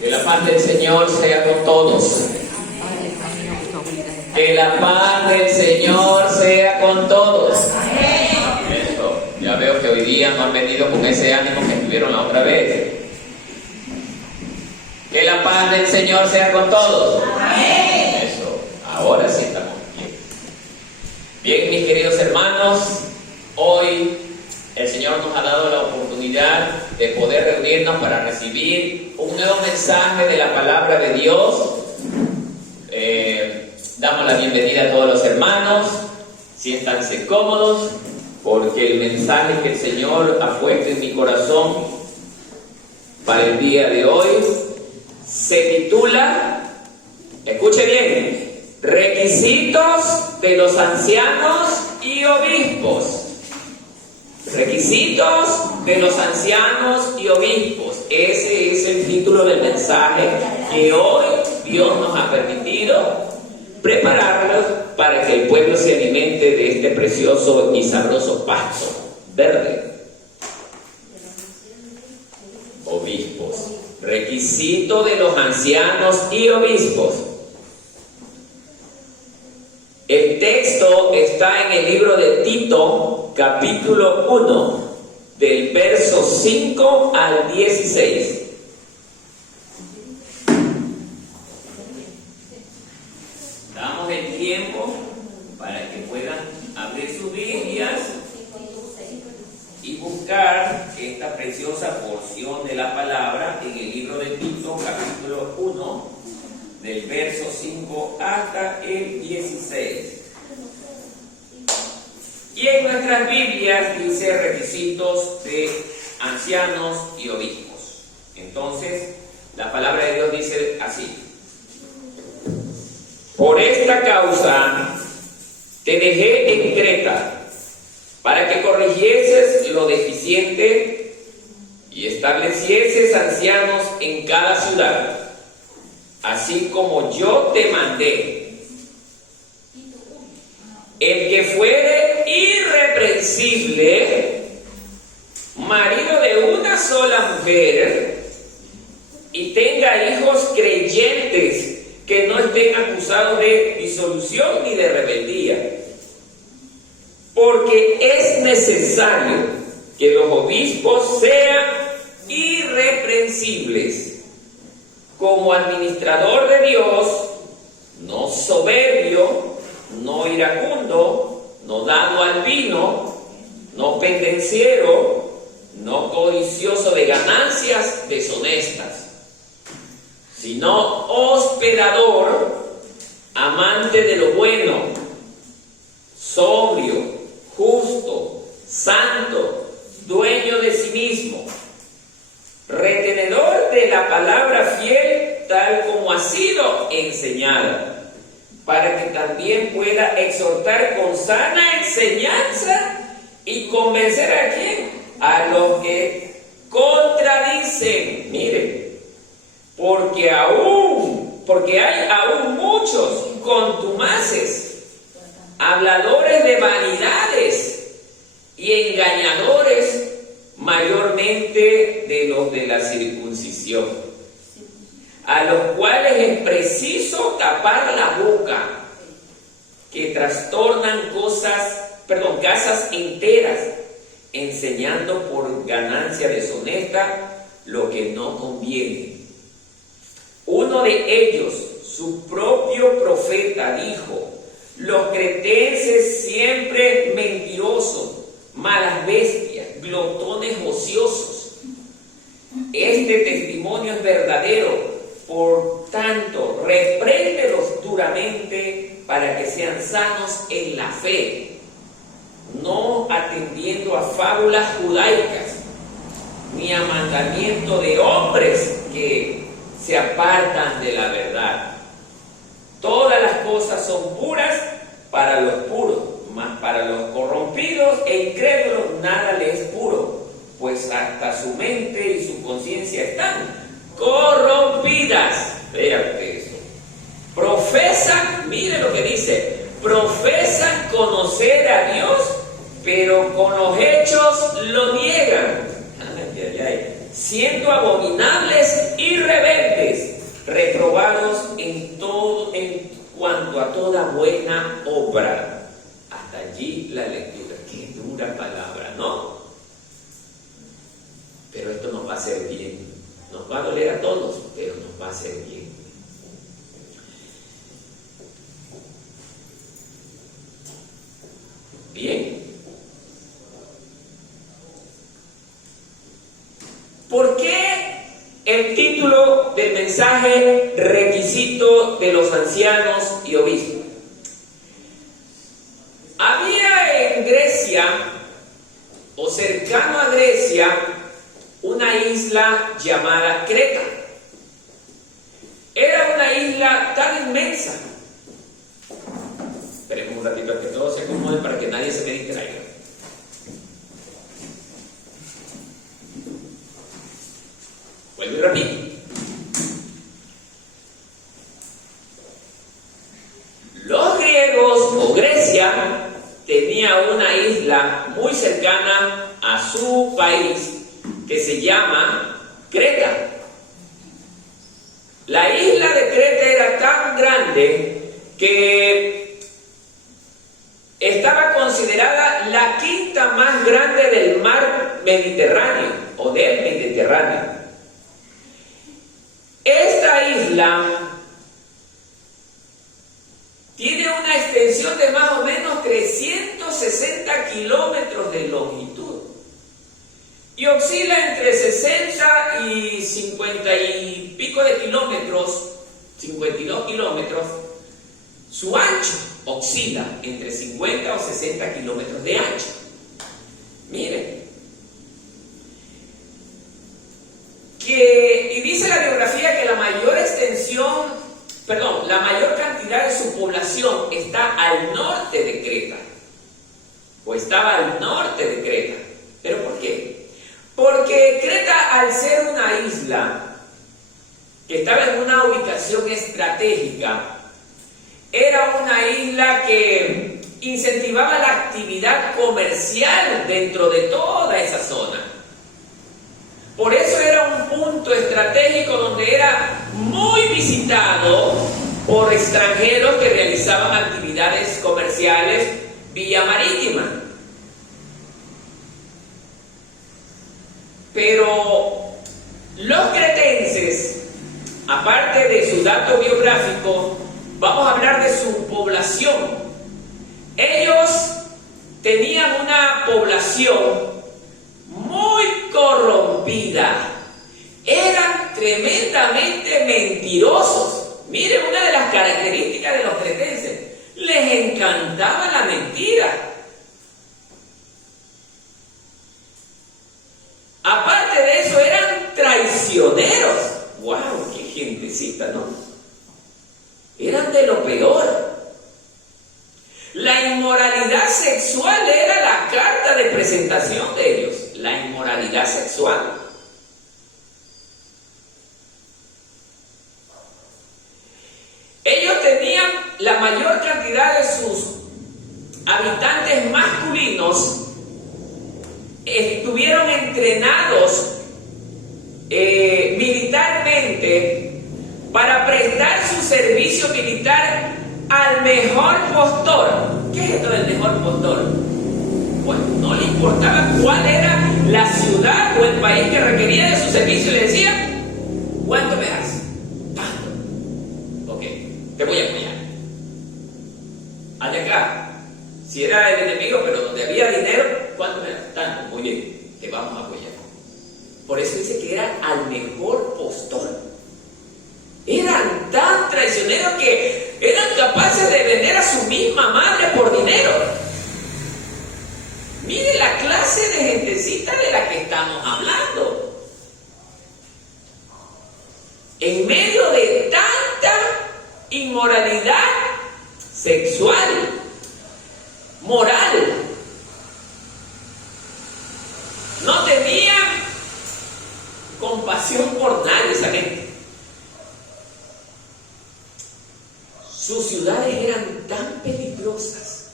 Que la paz del Señor sea con todos. Que la paz del Señor sea con todos. Eso. Ya veo que hoy día no han venido con ese ánimo que tuvieron la otra vez. Que la paz del Señor sea con todos. Eso. Ahora sí estamos bien. Bien, mis queridos hermanos, hoy el Señor nos ha dado la oportunidad de poder reunirnos para recibir un nuevo mensaje de la palabra de Dios. Damos la bienvenida a todos los hermanos. Siéntanse cómodos, porque el mensaje que el Señor ha puesto en mi corazón para el día de hoy se titula, escuche bien, requisitos de los ancianos y obispos. Requisitos de los ancianos y obispos. Ese es el título del mensaje que hoy Dios nos ha permitido prepararlos para que el pueblo se alimente de este precioso y sabroso pasto verde. Obispos. Requisito de los ancianos y obispos. El texto está en el libro de Tito, capítulo 1, del verso 5 al 16. Damos el tiempo para que puedan abrir sus Biblias y buscar esta preciosa porción de la palabra en el libro de Tito, capítulo 1, del verso 5 hasta el 16. Y en nuestras Biblias dice requisitos de ancianos y obispos. Entonces, la palabra de Dios dice así: por esta causa te dejé en Creta, para que corrigieses lo deficiente y establecieses ancianos en cada ciudad, así como yo te mandé. El que fuere irreprensible, marido de una sola mujer, y tenga hijos creyentes que no estén acusados de disolución ni de rebeldía. Porque es necesario que los obispos sean irreprensibles, como administrador de Dios, no soberbio, no iracundo, no dado al vino, no pendenciero, no codicioso de ganancias deshonestas, sino hospedador, amante de lo bueno, sobrio, justo, santo, dueño de sí mismo, retenedor de la palabra fiel tal como ha sido enseñada, para que también pueda exhortar con sana enseñanza y convencer a quién, a los que contradicen. Miren, porque hay aún muchos contumaces, habladores de vanidades y engañadores, mayormente de los de la circuncisión, a los cuales es preciso tapar la boca, que trastornan casas enteras, enseñando por ganancia deshonesta lo que no conviene. Uno de ellos, su propio profeta, dijo: los cretenses siempre mentirosos, malas bestias, glotones ociosos. Este testimonio es verdadero. Por tanto, repréndelos duramente para que sean sanos en la fe, no atendiendo a fábulas judaicas, ni a mandamiento de hombres que se apartan de la verdad. Todas las cosas son puras para los puros, mas para los corrompidos e incrédulos nada les es puro, pues hasta su mente y su conciencia están corrompidas. Vean eso. Profesan, mire lo que dice, profesan conocer a Dios, pero con los hechos lo niegan. ay, ay, siendo abominables y rebeldes, reprobados en todo, en cuanto a toda buena obra. Hasta allí la lectura. Qué dura palabra, ¿no? Pero esto nos va a hacer bien. Nos va a doler a todos, pero nos va a hacer bien. Bien. ¿Por qué el título del mensaje, requisito de los ancianos y obispos? Había en Grecia, o cercano a Grecia, una isla llamada Creta. Era una isla tan inmensa. Esperemos un ratito a que todos se acomoden para que nadie se me distraiga. Vuelvo y repito. Los griegos o Grecia tenía una isla muy cercana a su país que se llama Creta. La isla de Creta era tan grande que estaba considerada la quinta más grande del mar Mediterráneo o del Mediterráneo. Esta isla tiene una extensión de más o menos 360 kilómetros de longitud y oscila entre 60 y 50 y pico de kilómetros, 52 kilómetros. Su ancho oscila entre 50 o 60 kilómetros de ancho. Miren. Y dice la biografía que la mayor cantidad de su población está al norte de Creta. O estaba al norte de Creta. ¿Pero por qué? Porque Creta, al ser una isla que estaba en una ubicación estratégica, era una isla que incentivaba la actividad comercial dentro de toda esa zona. Por eso era un punto estratégico donde era muy visitado por extranjeros que realizaban actividades comerciales vía marítima. Pero los cretenses, aparte de su dato biográfico, vamos a hablar de su población. Ellos tenían una población muy corrompida. Eran tremendamente mentirosos. Miren, una de las características de los cretenses: les encantaba la mentira. Aparte de eso, eran traicioneros. ¡Wow! ¡Qué gentecita!, ¿no? Eran de lo peor. La inmoralidad sexual era la carta de presentación de ellos. La inmoralidad sexual. Ellos tenían la mayor cantidad de sus habitantes masculinos, estuvieron entrenados militarmente para prestar su servicio militar al mejor postor. ¿Qué es esto del mejor postor? Pues no le importaba cuál era la ciudad o el país que requería de su servicio, le decía: ¿cuánto me das? Tanto. Ok, te voy a apoyar. Hazle acá. Si era el enemigo, pero donde había dinero, ¿cuánto me das? Tanto. Muy bien, te vamos a apoyar. Por eso dice que era al mejor postor. Eran tan traicioneros que eran capaces de vender a su misma madre por dinero. Mire la clase de gentecita de la que estamos hablando. En medio de tanta inmoralidad sexual, moral, no tenían compasión por nadie esa gente. Sus ciudades eran tan peligrosas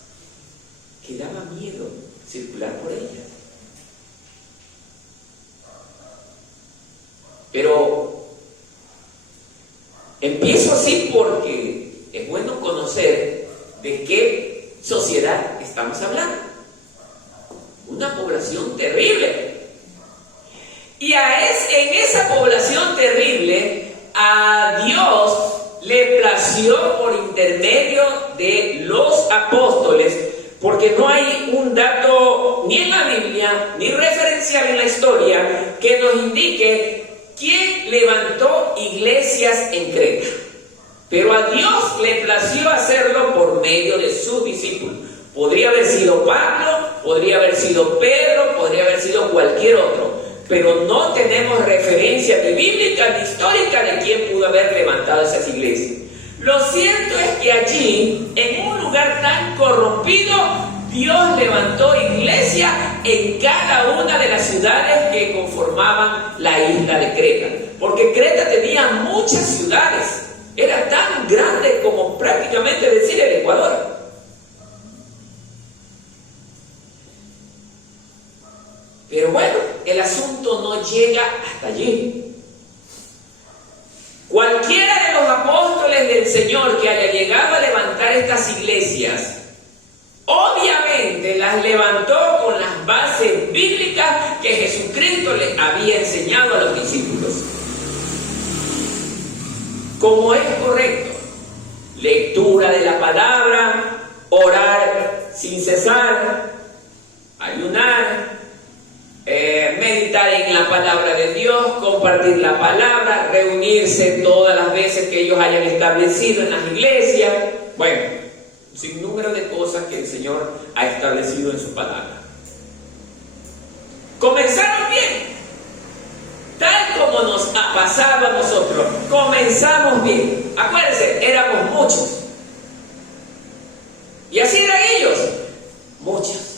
que daba miedo circular por ellas. Pero empiezo así porque es bueno conocer de qué sociedad estamos hablando. Una población terrible. Y en esa población terrible, a Dios le plació por intermedio de los apóstoles, porque no hay un dato ni en la Biblia, ni referencial en la historia, que nos indique quién levantó iglesias en Creta. Pero a Dios le plació hacerlo por medio de sus discípulos. Podría haber sido Pablo, podría haber sido Pedro, podría haber sido cualquier otro. Pero no tenemos referencia ni bíblica ni histórica de quién pudo haber levantado esas iglesias. Lo cierto es que allí, en un lugar tan corrompido, Dios levantó iglesia en cada una de las ciudades que conformaban la isla de Creta. Porque Creta tenía muchas ciudades. Era tan grande como prácticamente decir el Ecuador. Pero bueno, el asunto no llega hasta allí. Cualquiera de los apóstoles del Señor que haya llegado a levantar estas iglesias, obviamente las levantó con las bases bíblicas que Jesucristo les había enseñado a los discípulos. Como es correcto, lectura de la palabra, orar sin cesar, ayunar, meditar en la palabra de Dios, compartir la palabra, reunirse todas las veces que ellos hayan establecido en las iglesias. Bueno, un sinnúmero de cosas que el Señor ha establecido en su palabra. Comenzaron bien, tal como nos ha pasado a nosotros. Comenzamos bien. Acuérdense, éramos muchos. Y así eran ellos, muchos.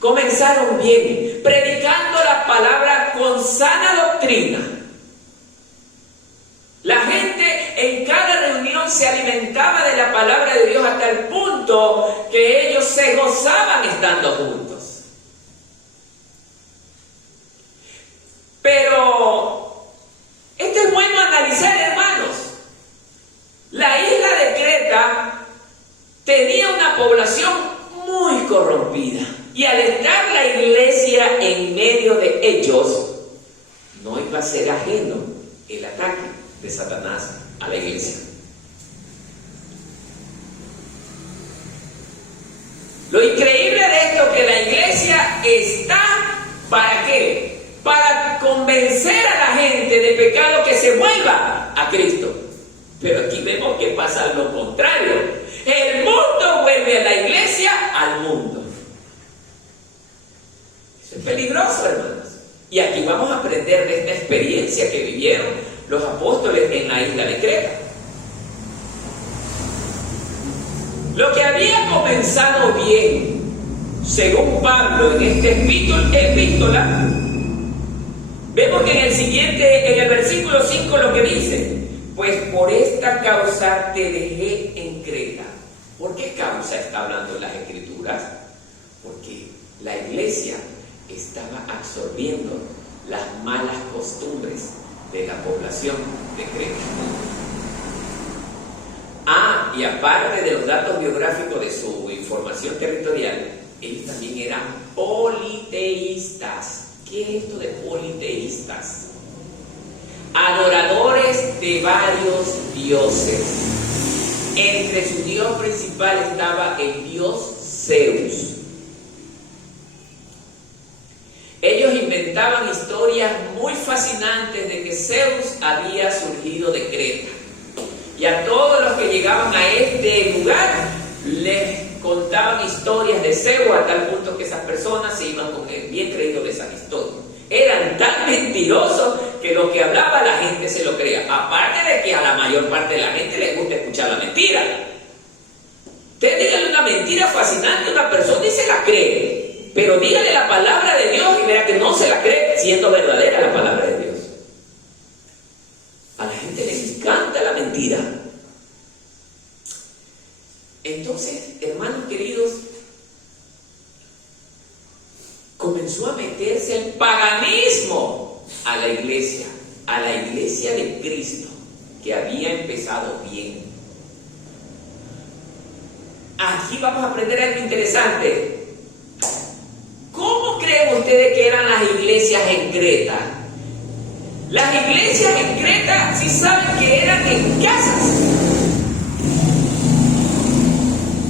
Comenzaron bien, predicando la palabra con sana doctrina. La gente en cada reunión se alimentaba de la palabra de Dios hasta el punto que ellos se gozaban estando juntos. Pero esto es bueno analizar, hermanos. La isla de Creta tenía una población muy corrompida. Y al estar la iglesia en medio de ellos, no iba a ser ajeno el ataque de Satanás a la iglesia. Lo increíble de esto es que la iglesia está, ¿para qué? Para convencer a la gente de pecado que se vuelva a Cristo. Pero aquí vemos que pasa lo contrario. El mundo vuelve a la iglesia al mundo. Eso es peligroso, hermanos. Y aquí vamos a aprender de esta experiencia que vivieron los apóstoles en la isla de Creta. Lo que había comenzado bien, según Pablo en esta epístola, vemos que en el versículo 5 lo que dice: pues por esta causa te dejé en Creta. ¿Por qué causa está hablando en las Escrituras? Porque la iglesia estaba absorbiendo las malas costumbres de la población de Creta. Y aparte de los datos biográficos de su información territorial, ellos también eran politeístas. ¿Qué es esto de politeístas? Adoradores de varios dioses. Entre su dios principal estaba el dios Zeus. Ellos inventaban historias muy fascinantes de que Zeus había surgido de Creta. Y a todos los que llegaban a este lugar les contaban historias de Zeus, a tal punto que esas personas se iban con él, bien creídos de esas historias. Eran tan mentirosos que lo que hablaba la gente se lo creía. Aparte de que a la mayor parte de la gente le gusta escuchar la mentira. Usted dígale una mentira fascinante a una persona y se la cree. Pero dígale la palabra de Dios y vea que no se la cree, siendo verdadera la palabra de Dios. A la gente les encanta la mentira. Entonces, hermanos queridos, comenzó a meterse el paganismo a la iglesia. a la iglesia de Cristo, que había empezado bien. Aquí vamos a aprender algo interesante. ¿Cómo creen ustedes que eran las iglesias en Creta? Las iglesias en Creta sí saben que eran en casas.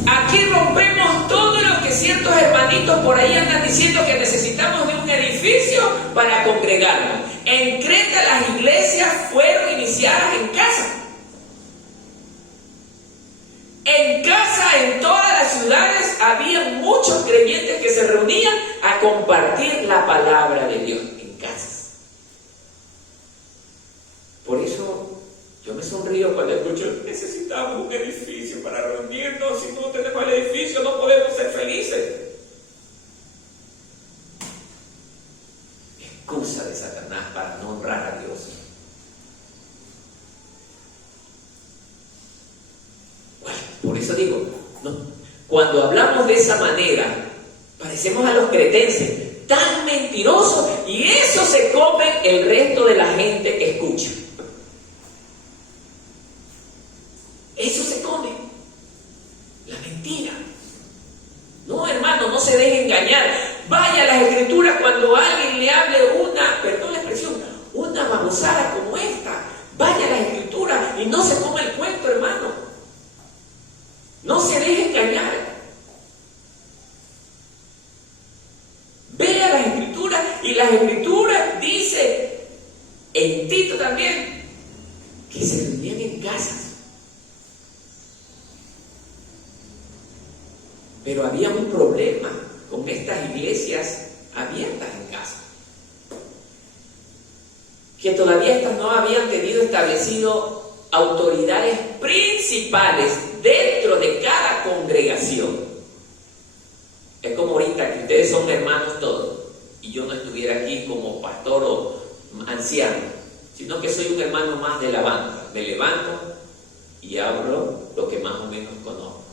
Aquí rompemos todo lo que ciertos hermanitos por ahí andan diciendo que necesitamos de un edificio para congregarnos. En Creta las iglesias fueron iniciadas en casa. En casa, en todas las ciudades, había muchos creyentes que se reunían a compartir la palabra de Dios en casas. Por eso yo me sonrío cuando escucho: necesitamos un edificio para reunirnos, si no tenemos el edificio no podemos ser felices. Excusa de Satanás para no honrar a Dios. Bueno, por eso digo, no, cuando hablamos de esa manera, parecemos a los cretenses, tan mentirosos, y eso se come el resto de la gente que escucha. Eso se come, la mentira. No, hermano, no se deje engañar. Vaya a las escrituras cuando alguien le hable perdón la expresión, una babosada como esta. Vaya a las escrituras y no se coma el cuento, hermano. No se deje engañar. Vea las escrituras, y las escrituras dice en Tito también que se reunían en casas. Pero había un problema con estas iglesias abiertas en casa, que todavía estas no habían tenido establecido autoridades principales dentro de cada congregación. Es como ahorita que ustedes son hermanos todos y yo no estuviera aquí como pastor o anciano, sino que soy un hermano más de la banda. Me levanto y hablo lo que más o menos conozco.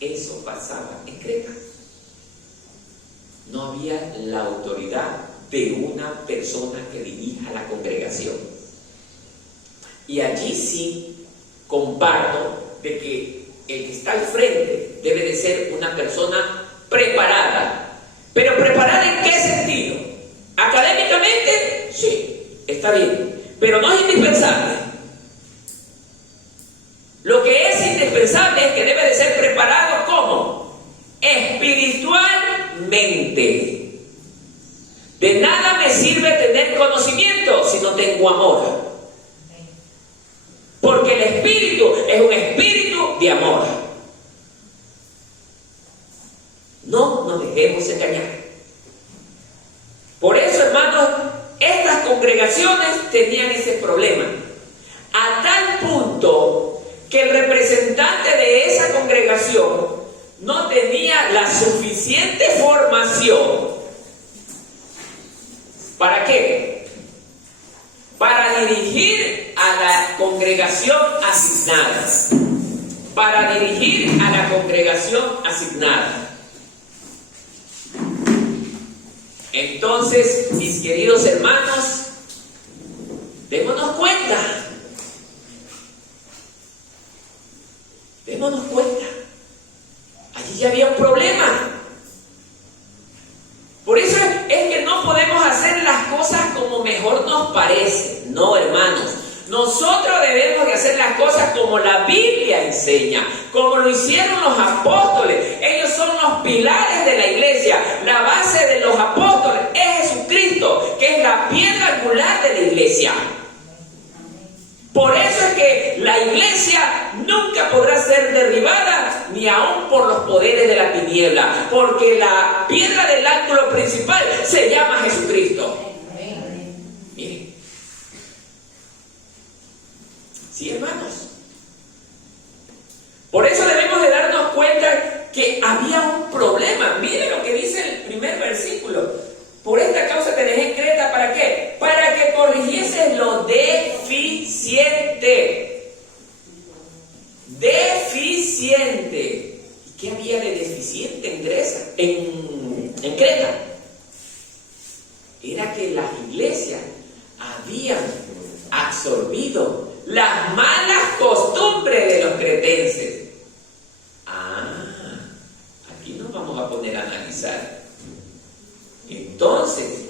Eso pasaba en Creta. No había la autoridad de una persona que dirija la congregación. Y allí sí comparto de que el que está al frente debe de ser una persona preparada. ¿Pero preparada en qué sentido? Académicamente, sí, está bien, pero no es indispensable. Lo que es indispensable es que debe de ser preparado ¿cómo? Espiritualmente. De nada me sirve tener conocimiento si no tengo amor. Porque el espíritu es un espíritu de amor. No nos dejemos engañar. Por eso, hermanos, estas congregaciones tenían ese problema. A tal punto que el representante de esa congregación no tenía la suficiente formación. ¿Para qué? Para dirigir a la congregación asignada. Para dirigir a la congregación asignada. Entonces, mis queridos hermanos, démonos cuenta. Démonos cuenta. Allí ya había un problema. Por eso es que no podemos hacer las cosas como mejor nos parece. No, hermanos. Nosotros debemos de hacer las cosas como la Biblia enseña, como lo hicieron los apóstoles. Ellos son los pilares de la iglesia. La base de los apóstoles es Jesucristo, que es la piedra angular de la iglesia. Por eso es que la iglesia nunca podrá ser derribada, ni aun por los poderes de la tiniebla, porque la piedra del ángulo principal se llama Jesucristo. Miren. Sí, hermanos. Por eso debemos de darnos cuenta que había un problema. Miren lo que dice el primer versículo. Por esta causa te dejé en Creta, ¿para qué? Para que corrigieses lo deficiente. Deficiente. ¿Y qué había de deficiente en Grecia? En Creta. Era que las iglesias habían absorbido las malas costumbres de los cretenses. Aquí nos vamos a poner a analizar. Entonces,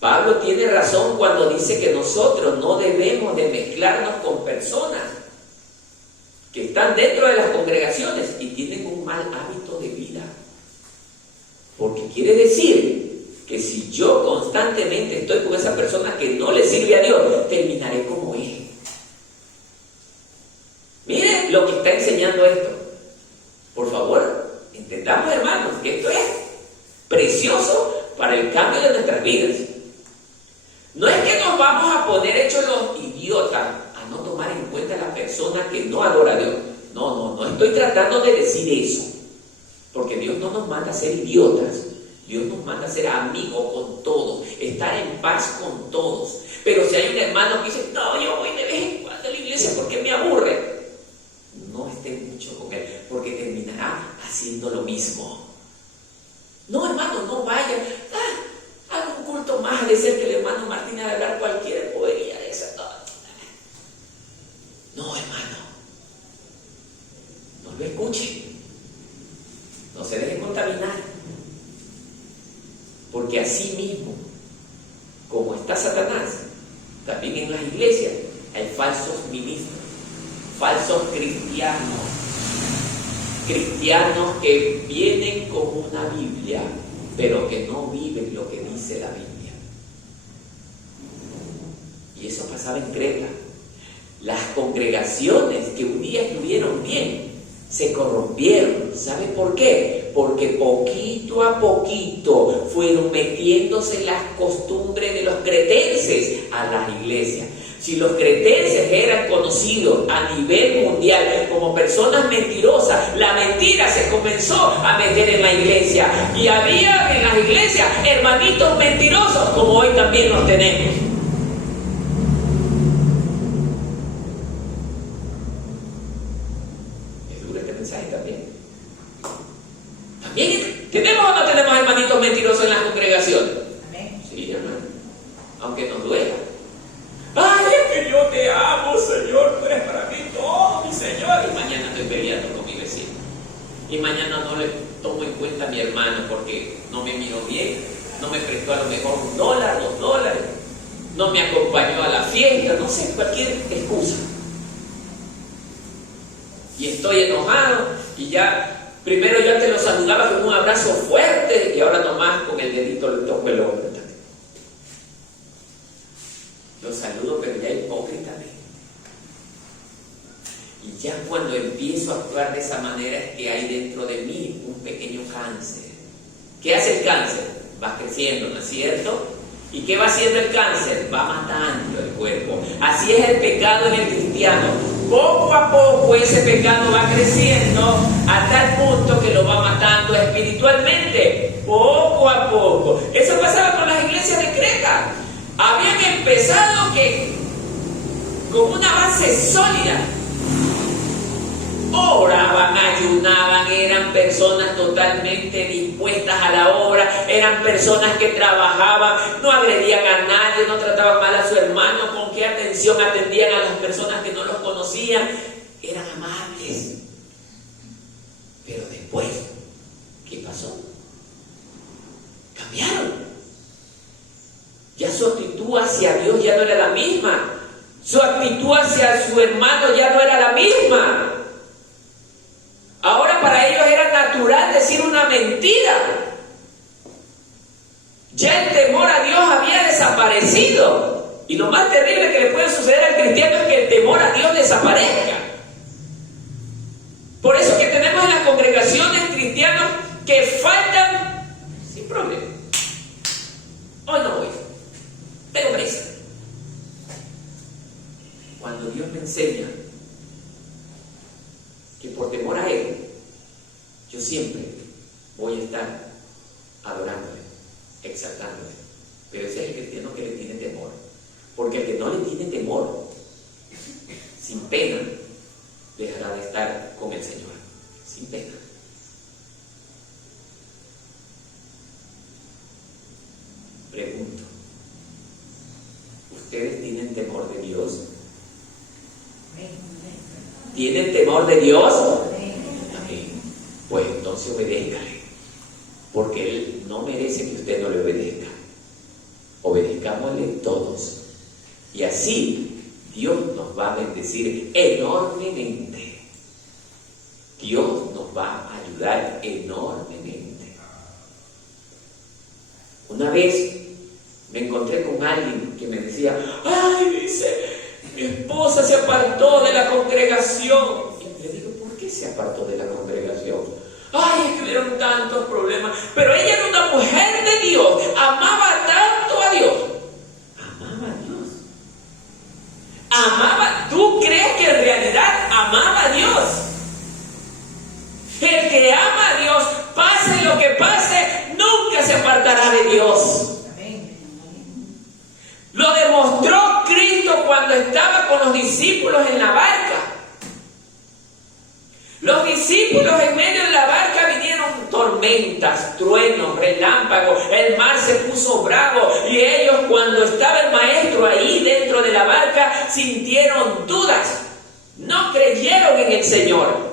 Pablo tiene razón cuando dice que nosotros no debemos de mezclarnos con personas que están dentro de las congregaciones y tienen un mal hábito de vida. Porque quiere decir que si yo constantemente estoy con esa persona que no le sirve a Dios, terminaré como él. Miren lo que está enseñando esto. Por favor, entendamos, hermanos, que esto es precioso para el cambio de nuestras vidas. No es que nos vamos a poner hechos los idiotas a no tomar en cuenta a la persona que no adora a Dios. No estoy tratando de decir eso. Porque Dios no nos manda a ser idiotas. Dios nos manda a ser amigos con todos, estar en paz con todos. Pero si hay un hermano que dice, no, yo voy de vez en cuando a la iglesia porque me aburre, no esté mucho con él, porque terminará haciendo lo mismo. No, hermano, no vaya. Haga un culto más, de ser que el hermano Martín a hablar cualquier bobería de esa. No, hermano. No lo escuche. No se deje contaminar. Porque así mismo, como está Satanás, también en las iglesias hay falsos ministros, falsos cristianos, cristianos que vienen con una Biblia, pero que no viven lo que dice la Biblia. Y eso pasaba en Creta. Las congregaciones que un día estuvieron bien, se corrompieron. ¿Sabe por qué? Porque poquito a poquito fueron metiéndose las costumbres de los cretenses a las iglesias. Si los cretenses eran conocidos a nivel mundial como personas mentirosas, la mentira se comenzó a meter en la iglesia. Y había en las iglesias hermanitos mentirosos, como hoy también los tenemos. ¿Tenemos o no tenemos hermanitos mentirosos en las congregaciones? Amén. Sí, hermano. Aunque nos duela. Ay, es que yo te amo, Señor. Tú eres para mí todo, mi Señor. Y mañana estoy peleando con mi vecino. Y mañana no le tomo en cuenta a mi hermano porque no me miró bien. No me prestó a lo mejor $1, $2. No me acompañó a la fiesta. No sé, cualquier excusa. Y estoy enojado y ya... Primero yo antes lo saludaba con un abrazo fuerte y ahora nomás con el dedito le toco el hombro. Lo saludo, pero ya hipócritamente. Y ya cuando empiezo a actuar de esa manera es que hay dentro de mí un pequeño cáncer. ¿Qué hace el cáncer? Va creciendo, ¿no es cierto? ¿Y qué va haciendo el cáncer? Va matando el cuerpo. Así es el pecado en el cristiano. Poco a poco ese pecado va creciendo a tal punto que lo va matando espiritualmente. Poco a poco. Eso pasaba con las iglesias de Creta. Habían empezado con una base sólida. Oraban, ayunaban, eran personas totalmente dispuestas a la obra, eran personas que trabajaban, no agredían a nadie, no trataban mal a su hermano, con qué atención atendían a las personas que no los conocían, eran amables. Pero después, ¿qué pasó? Cambiaron. Ya su actitud hacia Dios ya no era la misma, su actitud hacia su hermano ya no era la misma. Ahora para ellos era natural decir una mentira. Ya el temor a Dios había desaparecido. Y lo más terrible que le puede suceder al cristiano es que el temor a Dios desaparezca. Por eso que tenemos en las congregaciones cristianas que faltan sin problema. Hoy no voy, tengo prisa. Cuando Dios me enseña que por temor a Él, yo siempre voy a estar adorándole, exaltándole. Pero ese es el cristiano que le tiene temor. Porque el que no le tiene temor, sin pena, dejará de estar con el Señor. Sin pena. Pregunto, ¿Ustedes tienen temor de Dios? ¿Tienen temor de Dios? Amén. Pues entonces obedézcale, porque Él no merece que usted no le obedezca. Obedezcámosle todos. Y así Dios nos va a bendecir enormemente. Dios nos va a ayudar enormemente. Una vez me encontré con alguien que me decía, ay, dice, mi esposa se apartó de la congregación. Y le digo, ¿por qué se apartó de la congregación? Ay, es que hubieron tantos problemas. Pero ella era una mujer de Dios, amaba tanto a Dios. Amaba a Dios. Amaba, ¿tú crees que en realidad amaba a Dios? El que ama a Dios, pase lo que pase, nunca se apartará de Dios. Lo demostró Cristo cuando estaba con los discípulos en la barca. Los discípulos en medio de la barca vinieron tormentas, truenos, relámpagos, el mar se puso bravo y ellos, cuando estaba el maestro ahí dentro de la barca, sintieron dudas, no creyeron en el Señor,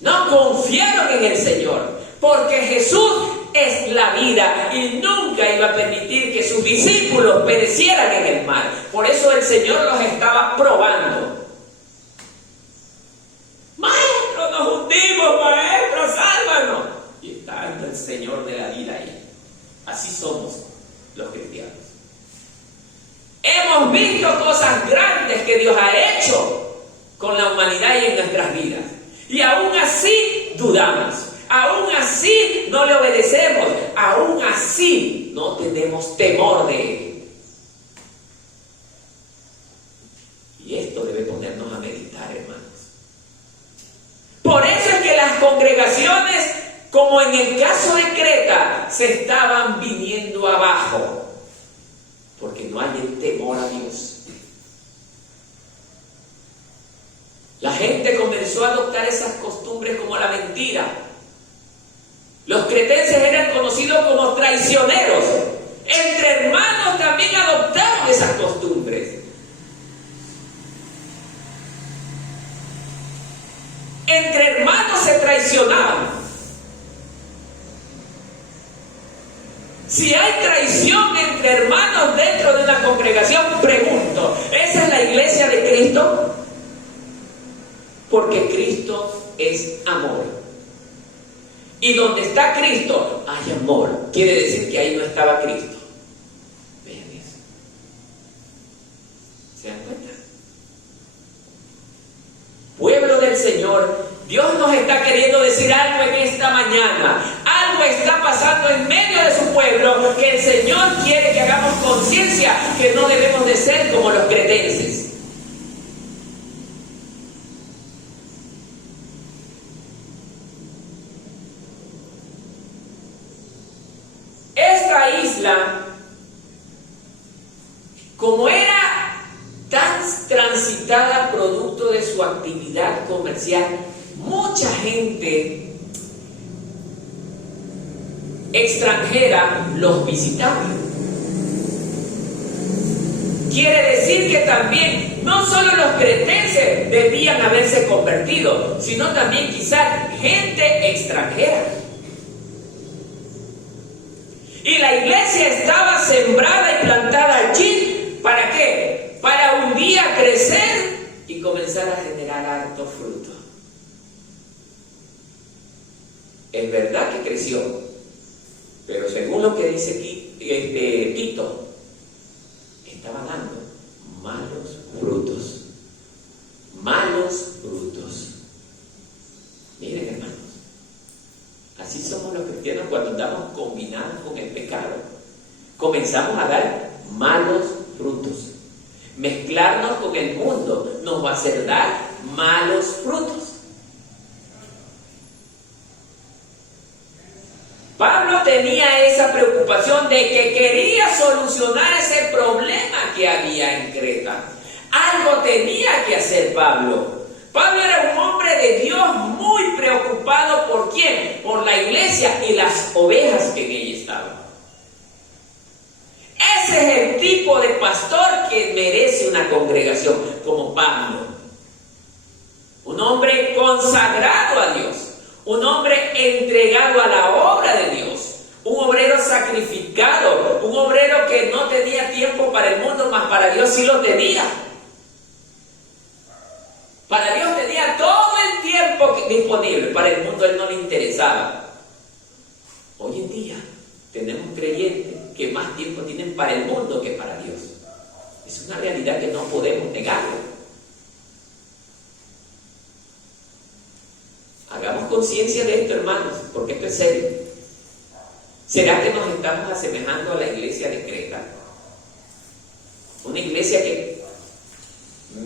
no confiaron en el Señor, porque Jesús es la vida y nunca iba a permitir que sus discípulos perecieran en el mar. Por eso el Señor los estaba probando. Maestro, nos hundimos, maestro, sálvanos. Y está el Señor de la vida ahí. Así somos los cristianos. Hemos visto cosas grandes que Dios ha hecho con la humanidad y en nuestras vidas. Y aún así dudamos. Aún así no le obedecemos. Aún así no tenemos temor de Él. Y esto debe ponernos a meditar, hermanos. Por eso es que las congregaciones, como en el caso de Creta, se estaban viniendo abajo. Porque no hay el temor a Dios. La gente comenzó a adoptar esas costumbres como la mentira. Los cretenses eran conocidos como traicioneros. Entre hermanos también adoptaron esas costumbres. Entre hermanos se traicionaban. Si hay traición entre hermanos dentro de una congregación, pregunto, ¿esa es la iglesia de Cristo? Porque Cristo es amor. Y donde está Cristo, hay amor. Quiere decir que ahí no estaba Cristo. Vean eso. ¿Se dan cuenta? Pueblo del Señor, Dios nos está queriendo decir algo en esta mañana. Algo está pasando en medio de su pueblo que el Señor quiere que hagamos conciencia que no debemos de ser como los cretenses. Esta isla, como era tan transitada producto de su actividad comercial, mucha gente extranjera los visitaba. Quiere decir que también no solo los cretenses debían haberse convertido, sino también quizás gente extranjera. Y la iglesia estaba sembrada y plantada allí, ¿para qué? Para un día crecer y comenzar a generar harto fruto. Es verdad que creció, pero según lo que dice Tito, estaba dando malos frutos. Malos frutos. Miren, hermanos, así somos los cristianos cuando andamos combinados con el pecado. Comenzamos a dar malos frutos. Mezclarnos con el mundo nos va a hacer dar malos frutos. Pablo tenía esa preocupación de que quería solucionar ese problema que había en Creta. Algo tenía que hacer Pablo. Pablo era un hombre de Dios muy preocupado ¿por quién? Por la iglesia y las ovejas que en ella estaban. Ese es el tipo de pastor que merece una congregación, como Pablo. Un hombre consagrado a Dios, un hombre entregado a la obra de Dios, un obrero sacrificado, un obrero que no tenía tiempo para el mundo, mas para Dios sí lo tenía. Para Dios tenía todo el tiempo disponible, para el mundo él no le interesaba. Hoy en día tenemos creyentes que más tiempo tienen para el mundo que para Dios. Es una realidad que no podemos negarlo. Hagamos conciencia de esto, hermanos, porque esto es serio. ¿Será que nos estamos asemejando a la iglesia de Creta? Una iglesia que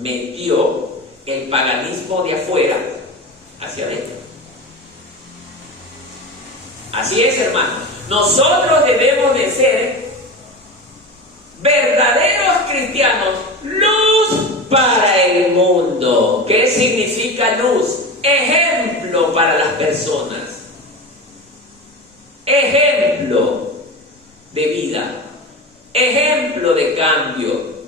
metió el paganismo de afuera hacia adentro. Así es, hermanos. Nosotros debemos de ser verdaderos cristianos, luz para el mundo. ¿Qué significa luz? Ejemplo para las personas. Ejemplo de vida. Ejemplo de cambio.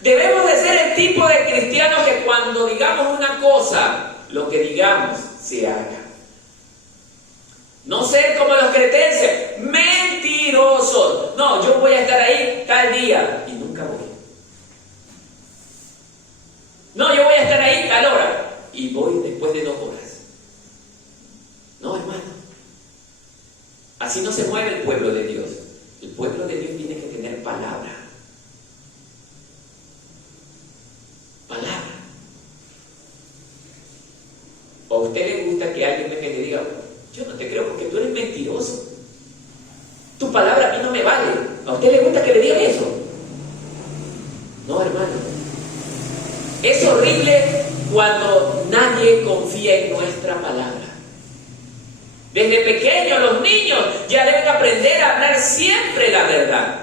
Debemos de ser el tipo de cristianos que cuando digamos una cosa, lo que digamos se haga. No ser como los cretenses, mentirosos. No, yo voy a estar ahí tal día y nunca voy. No, yo voy a estar ahí tal hora y voy después de 2 horas. No, hermano. Así no se mueve el pueblo de Dios. El pueblo de Dios tiene que tener palabra. Palabra. ¿O a usted le gusta que alguien venga y le diga: yo no te creo porque tú eres mentiroso, tu palabra a mí no me vale? ¿A usted le gusta que le digan eso? No, hermano. Es horrible cuando nadie confía en nuestra palabra. Desde pequeños los niños ya deben aprender a hablar siempre la verdad.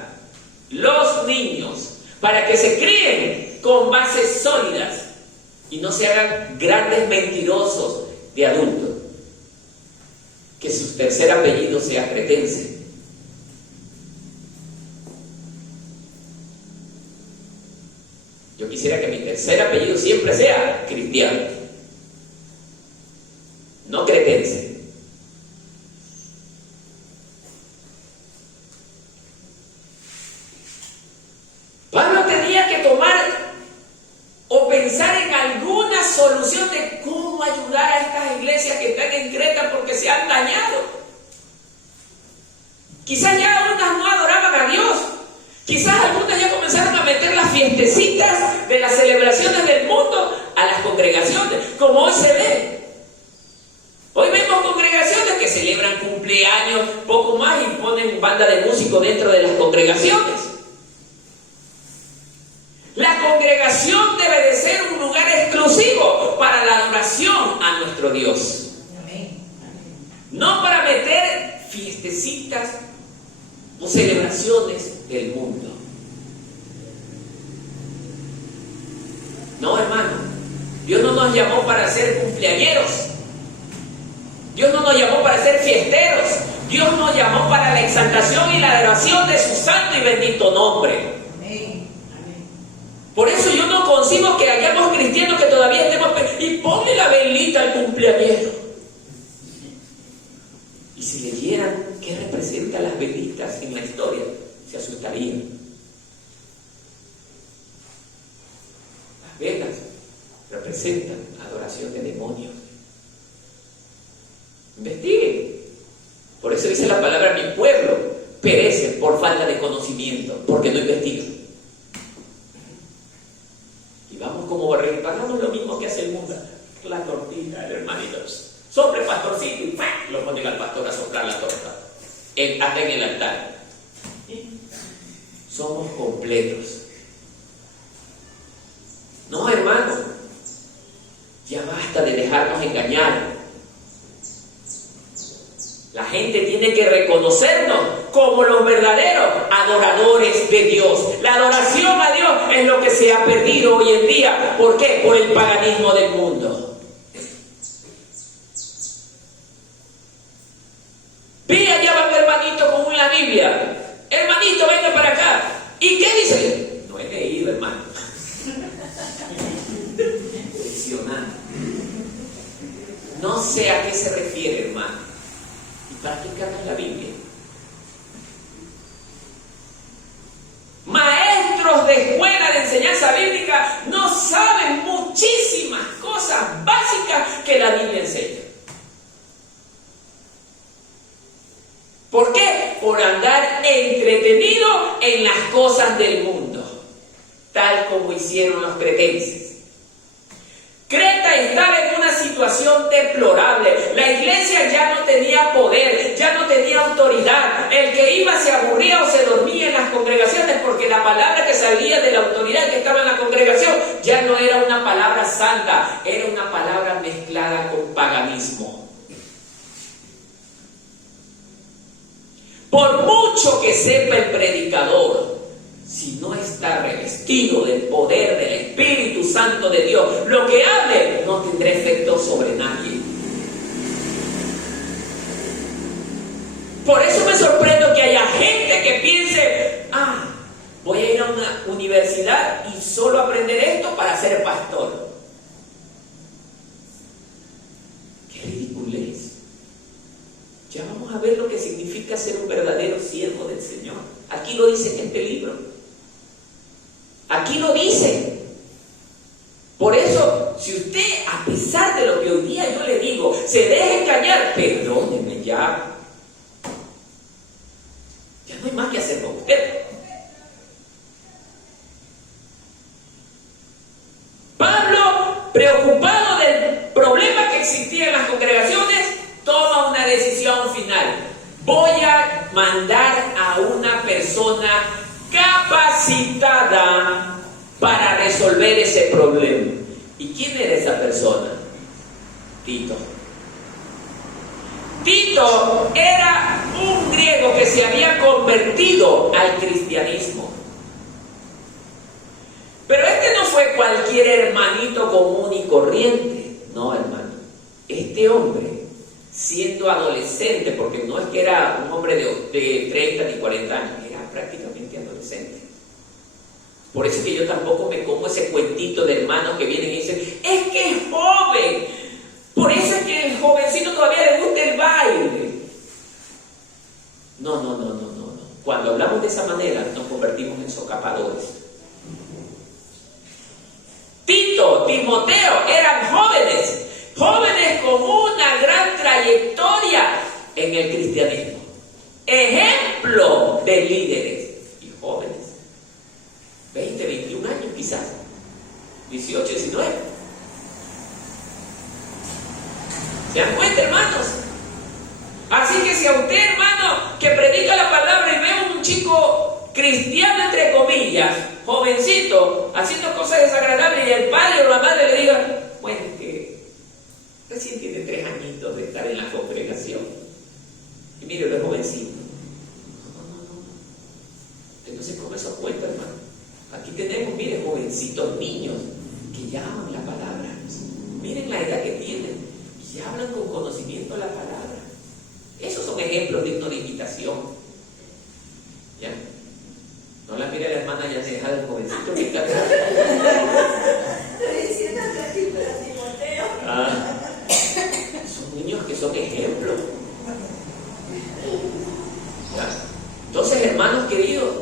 Los niños, para que se críen con bases sólidas y no se hagan grandes mentirosos de adultos. Que su tercer apellido sea cretense. Yo quisiera que mi tercer apellido siempre sea cristiano, no cretense. Pablo tenía que tomar o pensar en alguna solución de cómo ayudar a estas iglesias que están en Creta porque se han dañado. Quizás ya algunas no adoraban a Dios. Quizás algunas ya comenzaron a meter las fiestecitas de las celebraciones del mundo a las congregaciones, como hoy se ve. Hoy vemos congregaciones que celebran cumpleaños, poco más, y ponen banda de músicos dentro de las congregaciones. La congregación debe de ser un lugar exclusivo para la adoración a nuestro Dios. No para meter fiestecitas o celebraciones del mundo. No, hermano. Dios no nos llamó para ser cumpleañeros. Dios no nos llamó para ser fiesteros. Dios nos llamó para la exaltación y la adoración de su santo y bendito nombre. Por eso yo no concibo que hayamos cristianos que todavía estemos y ponle la velita al cumpleañero. Y si le dieran qué representan las velitas en la historia, se asustarían. Las velas representan adoración de demonios. Investiguen. Por eso dice la palabra: mi pueblo perece por falta de conocimiento, porque no investigan. Y vamos como barriga, pagamos lo mismo que hace el mundo. La tortilla, hermanitos. Sobre pastorcito y ¡pam! Lo ponen al pastor a soplar la torta. Hasta en el altar. Somos completos. No, hermano. Ya basta de dejarnos engañar. La gente tiene que reconocernos como los verdaderos adoradores de Dios. La adoración a Dios es lo que se ha perdido hoy en día. ¿Por qué? Por el paganismo del mundo. Vi allá va un hermanito con una Biblia. Hermanito, venga para acá. ¿Y por andar entretenido en las cosas del mundo, tal como hicieron los cretenses. Creta estaba en una situación deplorable. La iglesia ya no tenía poder, ya no tenía autoridad. El que iba se aburría o se dormía en las congregaciones porque la palabra que salía de la autoridad que estaba en la congregación ya no era una palabra santa, era una palabra mezclada con paganismo. Por mucho que sepa el predicador, si no está revestido del poder del Espíritu Santo de Dios, lo que hable no tendrá efecto sobre nadie. Por eso me sorprendo que haya gente que piense, voy a ir a una universidad y solo aprender esto para ser pastor. ¡Qué ridiculez! Ya vamos a ver lo que significa ser un verdadero siervo del Señor. Aquí lo dice en este libro. Aquí lo dice. Por eso, si usted, a pesar de lo que hoy día yo le digo, se deja engañar, perdóneme ya. Ya no hay más que hacer con usted. Pablo, preocupado del problema que existía en las congregaciones, toma una decisión final. Voy a mandar a una persona capacitada para resolver ese problema. ¿Y quién era esa persona? Tito. Tito era un griego que se había convertido al cristianismo. Pero este no fue cualquier hermanito común y corriente. No, hermano. Este hombre, siendo adolescente, porque no es que era un hombre de 30 ni 40 años, era prácticamente adolescente. Por eso es que yo tampoco me como ese cuentito de hermanos que vienen y dicen, es que es joven. Por eso es que el jovencito todavía le gusta el baile. No. Cuando hablamos de esa manera, nos convertimos en socapadores. Tito, Timoteo eran jóvenes con una gran trayectoria en el cristianismo. Ejemplo de líderes y jóvenes. 20, 21 años quizás. 18, 19. ¿Se dan cuenta, hermanos? Así que si a usted, hermano, que predica la palabra y ve un chico cristiano, entre comillas, jovencito, haciendo cosas desagradables, y el padre o la madre le diga, bueno, que recién tiene 3 añitos de estar en la congregación, y mire, lo es jovencito. No. Usted no se come esos cuentos, hermano. Aquí tenemos, mire, jovencitos niños que ya aman la palabra. Miren la edad que tienen y hablan con conocimiento la palabra. Esos son ejemplos dignos de imitación. ¿Ya? No la mire a la hermana ya se deja del jovencito que está atrás. Son niños que son ejemplos. ¿Ya? Entonces, hermanos queridos,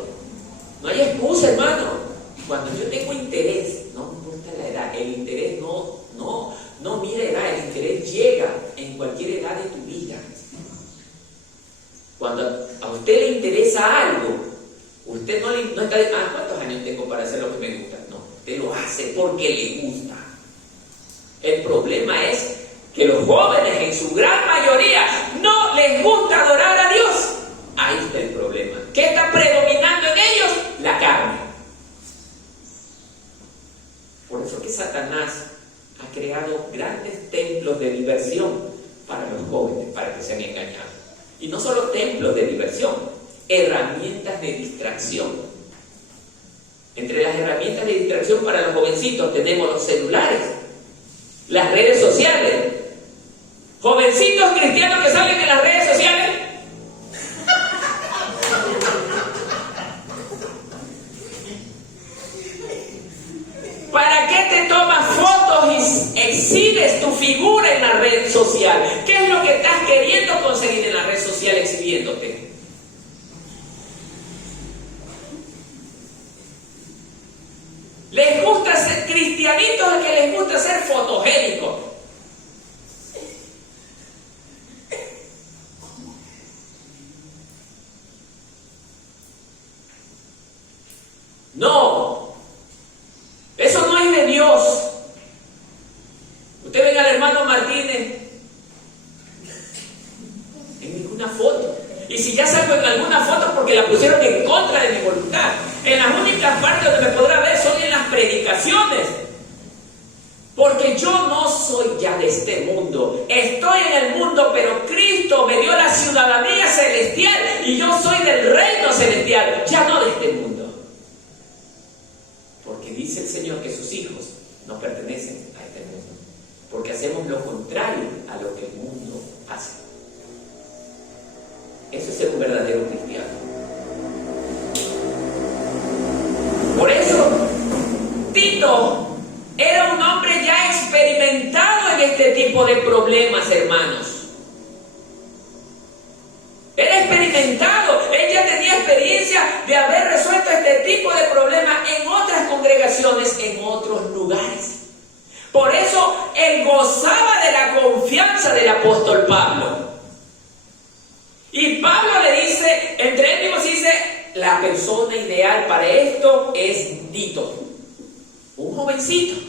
no hay excusa, hermano. Cuando yo tengo interés, no importa la edad, el interés no mira edad, el interés llega en cualquier edad de tu vida. Cuando a usted le interesa algo, usted no está de, ¿cuántos años tengo para hacer lo que me gusta? No, usted lo hace porque le gusta. El problema es que los jóvenes, en su gran mayoría, no les gusta adorar a Dios. Ahí está el problema. ¿Qué está predominando en ellos? La carne. Por eso que Satanás ha creado grandes templos de diversión para los jóvenes, para que sean engañados. Y no solo templos de diversión, herramientas de distracción. Entre las herramientas de distracción para los jovencitos tenemos los celulares, las redes sociales. Jovencitos cristianos que salen de las redes sociales. ¿Para qué te tomas fotos y exhibes tu figura en la red social? ¿Qué es lo que estás queriendo conseguir en la red social exhibiéndote? Les gusta ser cristianitos, que les gusta ser fotogénicos. No, eso no es de Dios. Usted ve al hermano Martínez en ninguna foto. Y si ya salgo en alguna foto porque la pusieron en contra de mi voluntad. En las únicas partes donde me podrá ver son en las predicaciones. Porque yo no soy ya de este mundo. Estoy en el mundo, pero Cristo me dio la ciudadanía celestial y yo soy del reino celestial, ya no de este mundo. Porque dice el Señor que sus hijos no pertenecen a este mundo. Porque hacemos lo contrario a lo que el mundo hace. Eso es ser un verdadero cristiano. Por eso, Tito era un hombre ya experimentado en este tipo de problemas, hermanos. Era experimentado, él ya tenía experiencia de haber resuelto este tipo de problemas en otras congregaciones, en otros lugares. Por eso, él gozaba de la confianza del apóstol Pablo. Y Pablo le dice, entre él mismo dice, la persona ideal para esto es Tito, un jovencito.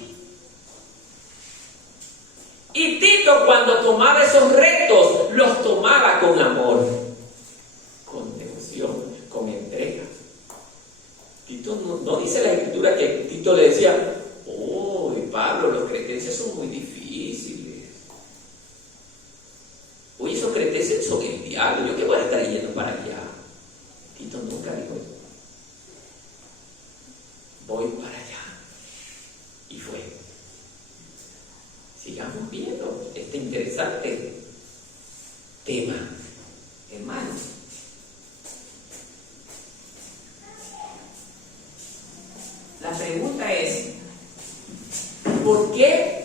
Y Tito, cuando tomaba esos retos, los tomaba con amor, con devoción, con entrega. Tito no dice la Escritura que Tito le decía, oh, Pablo, los cretenses son muy difíciles. Oye, esos cretenses son el diablo, ¿yo qué voy a estar yendo para allá? Tito nunca dijo eso. Voy para allá. Y fue. Sigamos viendo este interesante tema, hermanos. La pregunta es, ¿por qué?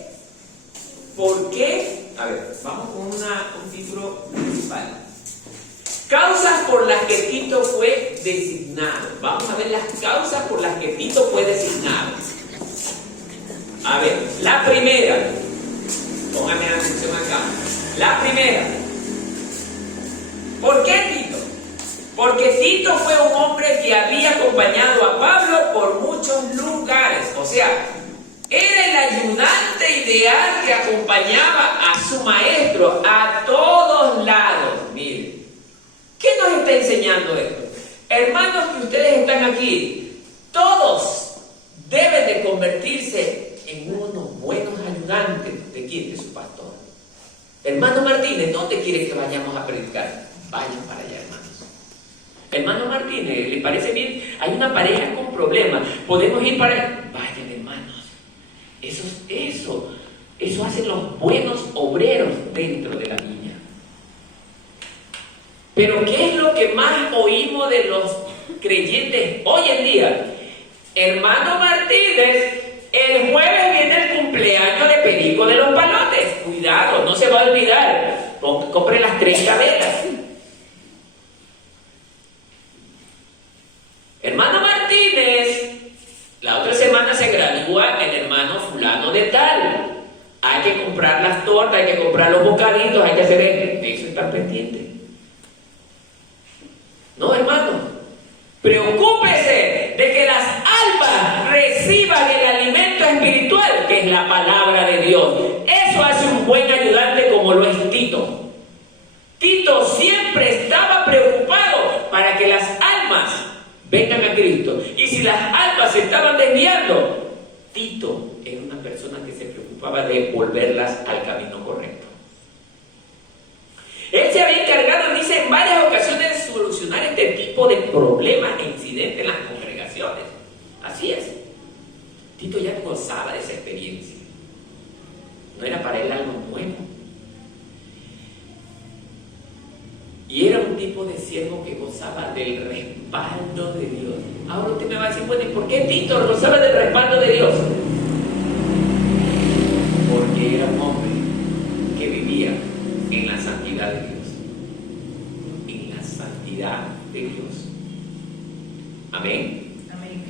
A ver, vamos con un título principal. Causas por las que Tito fue designado. Vamos a ver las causas por las que Tito fue designado. A ver, la primera. Póngame atención acá. La primera. ¿Por qué Tito? Porque Tito fue un hombre que había acompañado a Pablo por muchos lugares. O sea, era el ayudante ideal que acompañaba a su maestro a todos lados. Miren, ¿qué nos está enseñando esto? Hermanos que ustedes están aquí, todos deben de convertirse en unos buenos ayudantes de quién, de su pastor. Hermano Martínez, ¿dónde quiere que vayamos a predicar? Vayan para allá, hermanos. Hermano Martínez, ¿le parece bien? Hay una pareja con problemas, ¿podemos ir para allá? Vayan, hermanos. Eso hacen los buenos obreros dentro de la viña. Pero ¿qué es lo que más oímos de los creyentes hoy en día? Hermano Martínez, el jueves viene el cumpleaños de Perico de los Palotes. Cuidado, no se va a olvidar. Compre las 30 velas. Hermano Martínez, la otra semana se gradúa el hermano fulano de tal. Hay que comprar las tortas, hay que comprar los bocaditos, hay que hacer eso, está pendiente. No, hermano, preocúpese de que las almas reciban el alimento espiritual, que es la palabra de Dios. Eso hace un buen ayudante como lo es Tito. Tito siempre estaba preocupado para que las almas vengan a Cristo. Y si las almas se estaban desviando, Tito era una persona que se preocupaba de volverlas al camino correcto. Él se había encargado, dice, en varias ocasiones de solucionar este tipo de problemas e incidentes en las congregaciones. Así es. Tito ya gozaba de esa experiencia. No era para él algo nuevo. Y era un tipo de siervo que gozaba del respaldo de Dios. Ahora usted me va a decir, bueno, ¿y por qué Tito gozaba del respaldo de Dios? Porque era un hombre que vivía en la santidad de Dios. En la santidad de Dios. Amén. Amén.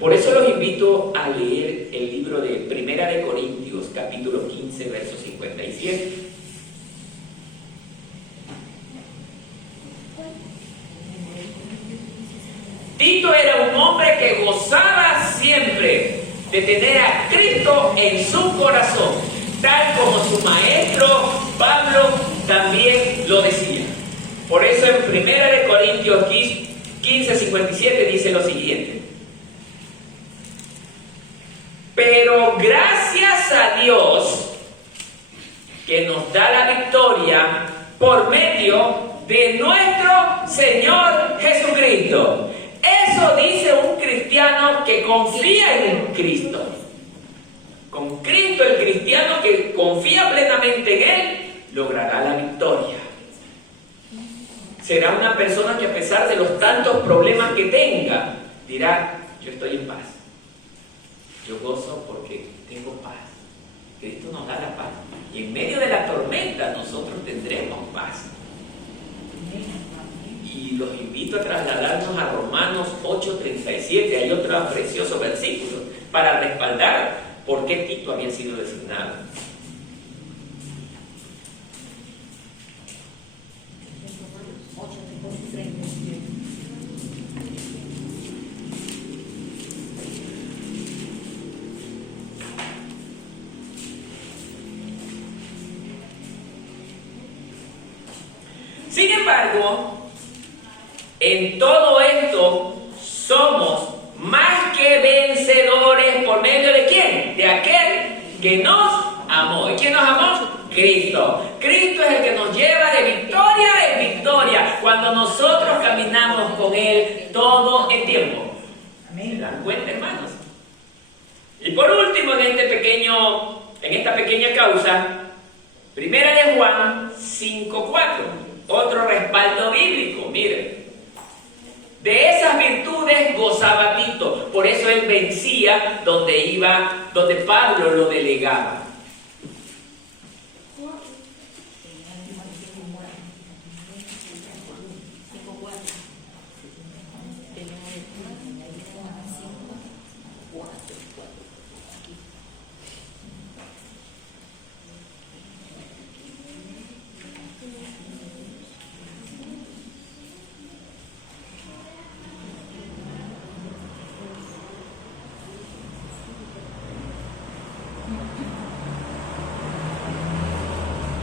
Por eso los invito a leer el libro de Primera de Corintios, capítulo 15, verso 57. Tito era un hombre que gozaba siempre de tener a Cristo en su corazón, tal como su maestro Pablo también lo decía. Por eso en 1 Corintios 15:57 dice lo siguiente: pero gracias a Dios que nos da la victoria por medio de nuestro Señor Jesucristo. Eso dice un cristiano que confía en Cristo. Con Cristo, el cristiano que confía plenamente en Él, logrará la victoria. Será una persona que, a pesar de los tantos problemas que tenga, dirá: yo estoy en paz. Yo gozo porque tengo paz. Cristo nos da la paz. Y en medio de la tormenta nosotros tendremos paz. Y los invito a trasladarnos a Romanos 8:37. Hay otro precioso versículo para respaldar por qué Tito había sido designado. Sin embargo, en todo esto somos más que vencedores por medio de ¿quién? De aquel que nos amó. ¿Y quién nos amó? Cristo. Cristo es el que nos lleva de victoria en victoria cuando nosotros caminamos con Él todo el tiempo. ¿Se dan cuenta, hermanos? Y por último, en esta pequeña causa, 1 de Juan 5:4. Otro respaldo bíblico, miren. De esas virtudes gozaba Tito, por eso él vencía donde Pablo lo delegaba.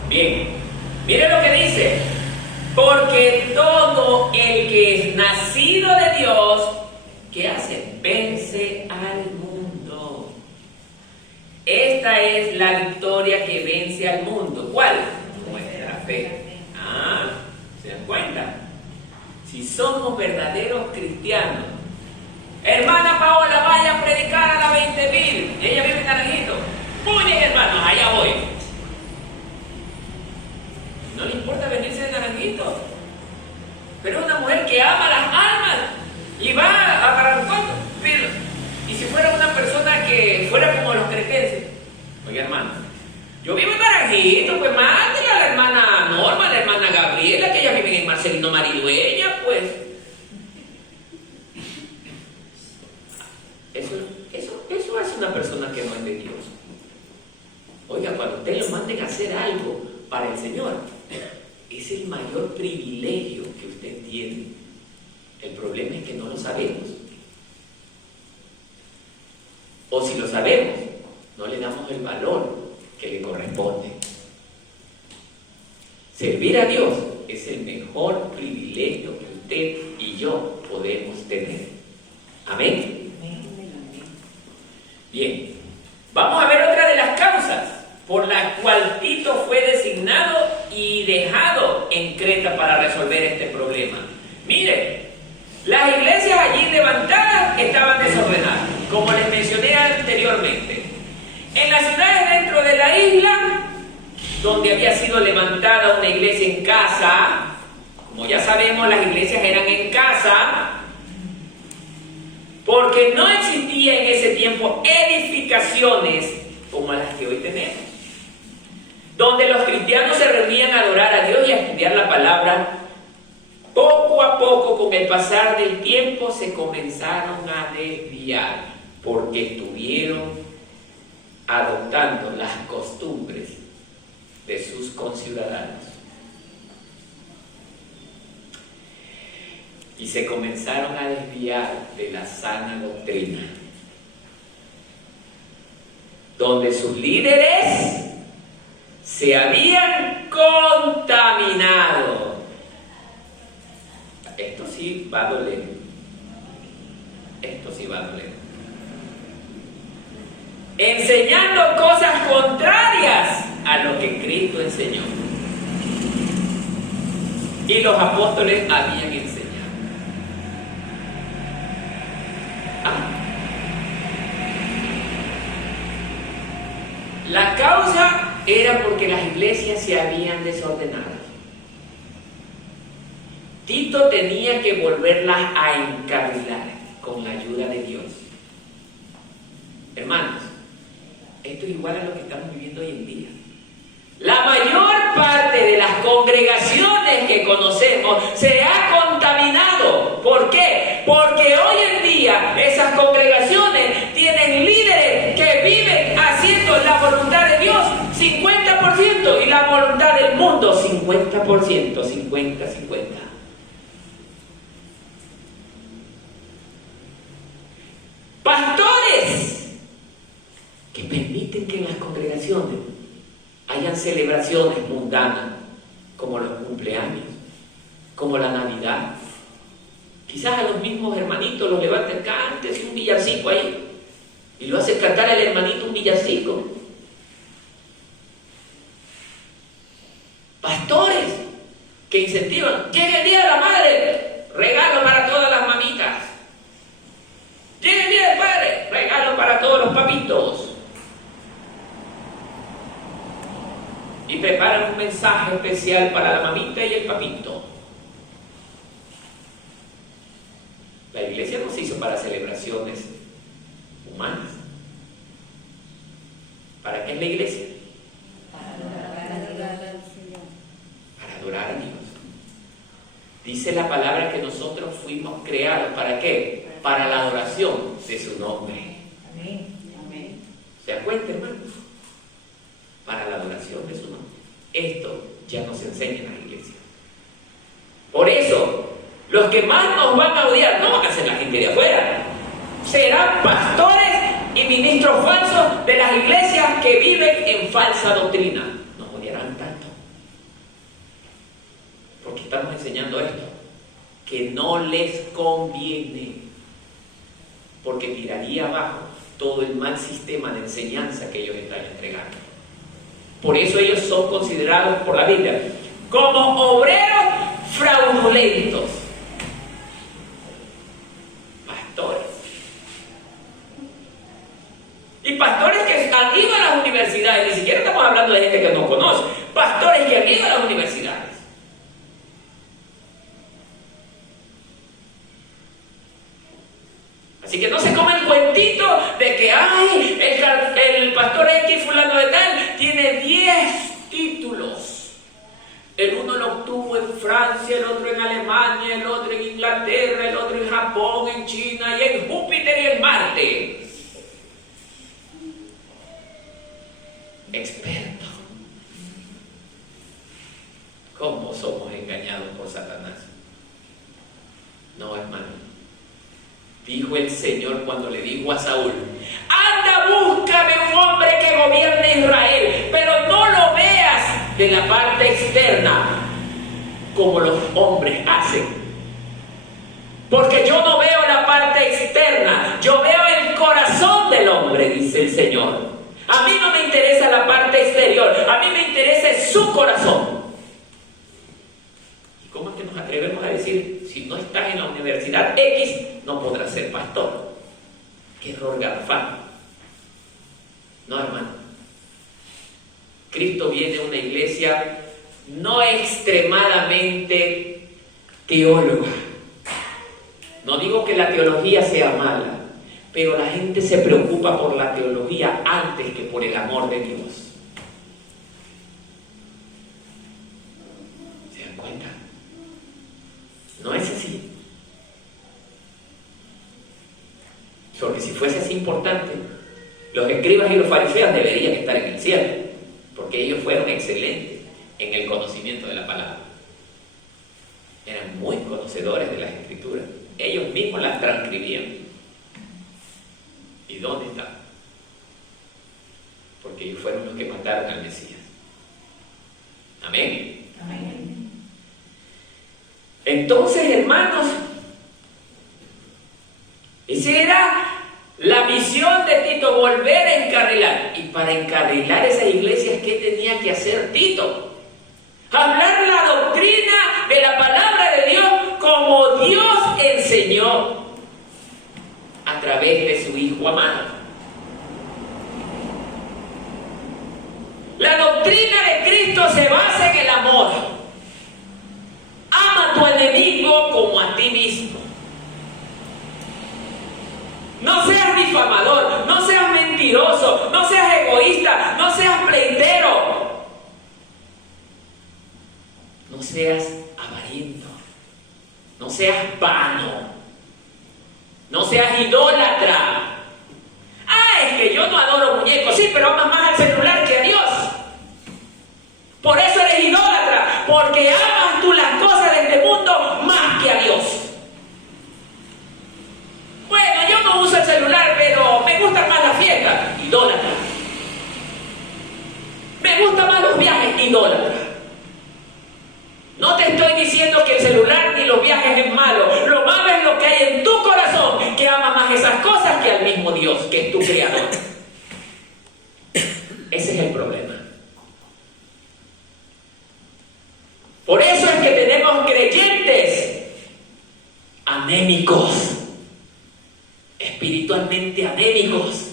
Bien, mire lo que dice: porque todo el que es nacido de Dios, ¿qué hace? Vence al mundo. Esta es la victoria que vence al mundo. ¿Cuál? Nuestra fe. ¿Se dan cuenta? Si somos verdaderos cristianos. Hermana Paola, vaya a predicar a la 20.000. Ella vive en Naranjito. Muy bien, hermanos, allá voy. No le importa venirse de Naranjito, pero es una mujer que ama las almas y va a Paraguay. Y si fuera una persona que fuera como los cretenses: oiga, hermano, yo vivo en Naranjito, pues mándele a la hermana Norma, a la hermana Gabriela, que ellas viven en Marcelino Maridueña, pues. Eso es una persona que no es de Dios. Oiga, cuando ustedes lo manden a hacer algo para el Señor, es el mayor privilegio que usted tiene. El problema es que no lo sabemos. O si lo sabemos, no le damos el valor que le corresponde. Servir a Dios es el mejor privilegio que usted y yo podemos tener. Amén. Bien, vamos a ver otra de las causas por la cual Tito fue designado y dejado en Creta para resolver este problema. Mire, las iglesias allí levantadas estaban desordenadas, como les mencioné anteriormente. En las ciudades dentro de la isla, donde había sido levantada una iglesia en casa, como ya sabemos, las iglesias eran en casa, porque no existía en ese tiempo edificaciones como las que hoy tenemos, donde los cristianos se reunían a adorar a Dios y a estudiar la palabra. Poco a poco, con el pasar del tiempo, se comenzaron a desviar, porque estuvieron adoptando las costumbres de sus conciudadanos. y se comenzaron a desviar de la sana doctrina, donde sus líderes se habían contaminado. Esto sí va a doler. Esto sí va a doler. Enseñando cosas contrarias a lo que Cristo enseñó. Y los apóstoles habían enseñado. La causa era porque las iglesias se habían desordenado. Tito tenía que volverlas a encarrilar con la ayuda de Dios. Hermanos, esto es igual a lo que estamos viviendo hoy en día. La mayor parte de las congregaciones que conocemos se ha contaminado. ¿Por qué? Porque hoy en día esas congregaciones tienen líderes que viven haciendo la voluntad de Dios 50% y la voluntad del mundo 50%, 50-50. Pastores que permiten que en las congregaciones hayan celebraciones mundanas, como los cumpleaños, como la Navidad. Quizás a los mismos hermanitos los levanten, cántese un villancico ahí, y lo hace cantar al hermanito un villancico. Pastores que incentivan, llega el Día de la Madre, regalo para todas las mamitas. Llega el Día del Padre, regalo para todos los papitos. Y preparan un mensaje especial para la mamita y el papito. La iglesia no se hizo para celebraciones humanas. ¿Para qué es la iglesia? Para adorar al Señor. Para adorar a Dios. Dice la palabra que nosotros fuimos creados, ¿para qué? Para la adoración de su nombre. Amén. Amén. ¿Se dan cuenta, hermanos? Para la adoración de su nombre. Esto ya no se enseña en la iglesia. Por eso, los que más nos van a odiar no van a ser la gente de afuera. Serán pastores y ministros falsos de las iglesias que viven en falsa doctrina. Nos odiarán tanto. Porque estamos enseñando esto, que no les conviene. Porque tiraría abajo todo el mal sistema de enseñanza que ellos están entregando. Por eso ellos son considerados por la Biblia como obreros fraudulentos. Pastores. Y pastores que han ido a las universidades, ni siquiera estamos hablando de gente que no conoce, pastores que han ido a las universidades. Así que no se comen el cuentito de que ay, el pastor X fulano de tal tiene 10 títulos. El uno lo obtuvo en Francia, el otro en Alemania, el otro en Inglaterra, el otro en Japón, en China y en Júpiter y en Marte. Experto. ¿Cómo somos engañados por Satanás? No, hermano. Dijo el Señor cuando le dijo a Saúl: anda, búscame un hombre que gobierne Israel, pero no lo veas de la parte externa como los hombres hacen, porque yo no veo la parte externa, yo veo el corazón del hombre, dice el Señor. A mí no me interesa la parte exterior, a mí me interesa su corazón. ¿Y cómo es que nos atrevemos a decir, si no estás en la universidad X, no podrás ser pastor? ¡Qué error garrafal! No, hermano. Cristo viene a una iglesia no extremadamente teóloga. No digo que la teología sea mala, pero la gente se preocupa por la teología antes que por el amor de Dios. ¿Se dan cuenta? No es así. Porque si fuese así importante, los escribas y los fariseos deberían estar en el cielo, porque ellos fueron excelentes en el conocimiento de la palabra. eran muy conocedores de las Escrituras. Ellos mismos las transcribían. ¿Y dónde están? Porque ellos fueron los que mataron al Mesías. Amén. Amén. Entonces, hermanos, esa era la misión de Tito, volver a encarrilar. Y para encarrilar esas iglesias, ¿qué tenía que hacer Tito? Hablar la doctrina de la palabra de Dios como Dios enseñó a través de su Hijo amado. La doctrina de Cristo se basa en el amor. Ama a tu enemigo como a ti mismo. No seas difamador, no seas mentiroso, no seas egoísta, no seas pleitero. No seas avariento, no seas vano, no seas idólatra. Es que yo no adoro muñecos, sí, pero amas más al celular que a Dios. Por eso eres idólatra, porque amas tú las cosas de este mundo más que a Dios. Bueno, yo no uso el celular, pero me gustan más las fiestas, idólatra. Me gustan más los viajes, idólatra. No te estoy diciendo que el celular ni los viajes es malo. Lo malo es lo que hay en tu corazón, que ama más esas cosas que al mismo Dios, que es tu creador. Ese es el problema. Por eso es que tenemos creyentes anémicos, espiritualmente anémicos.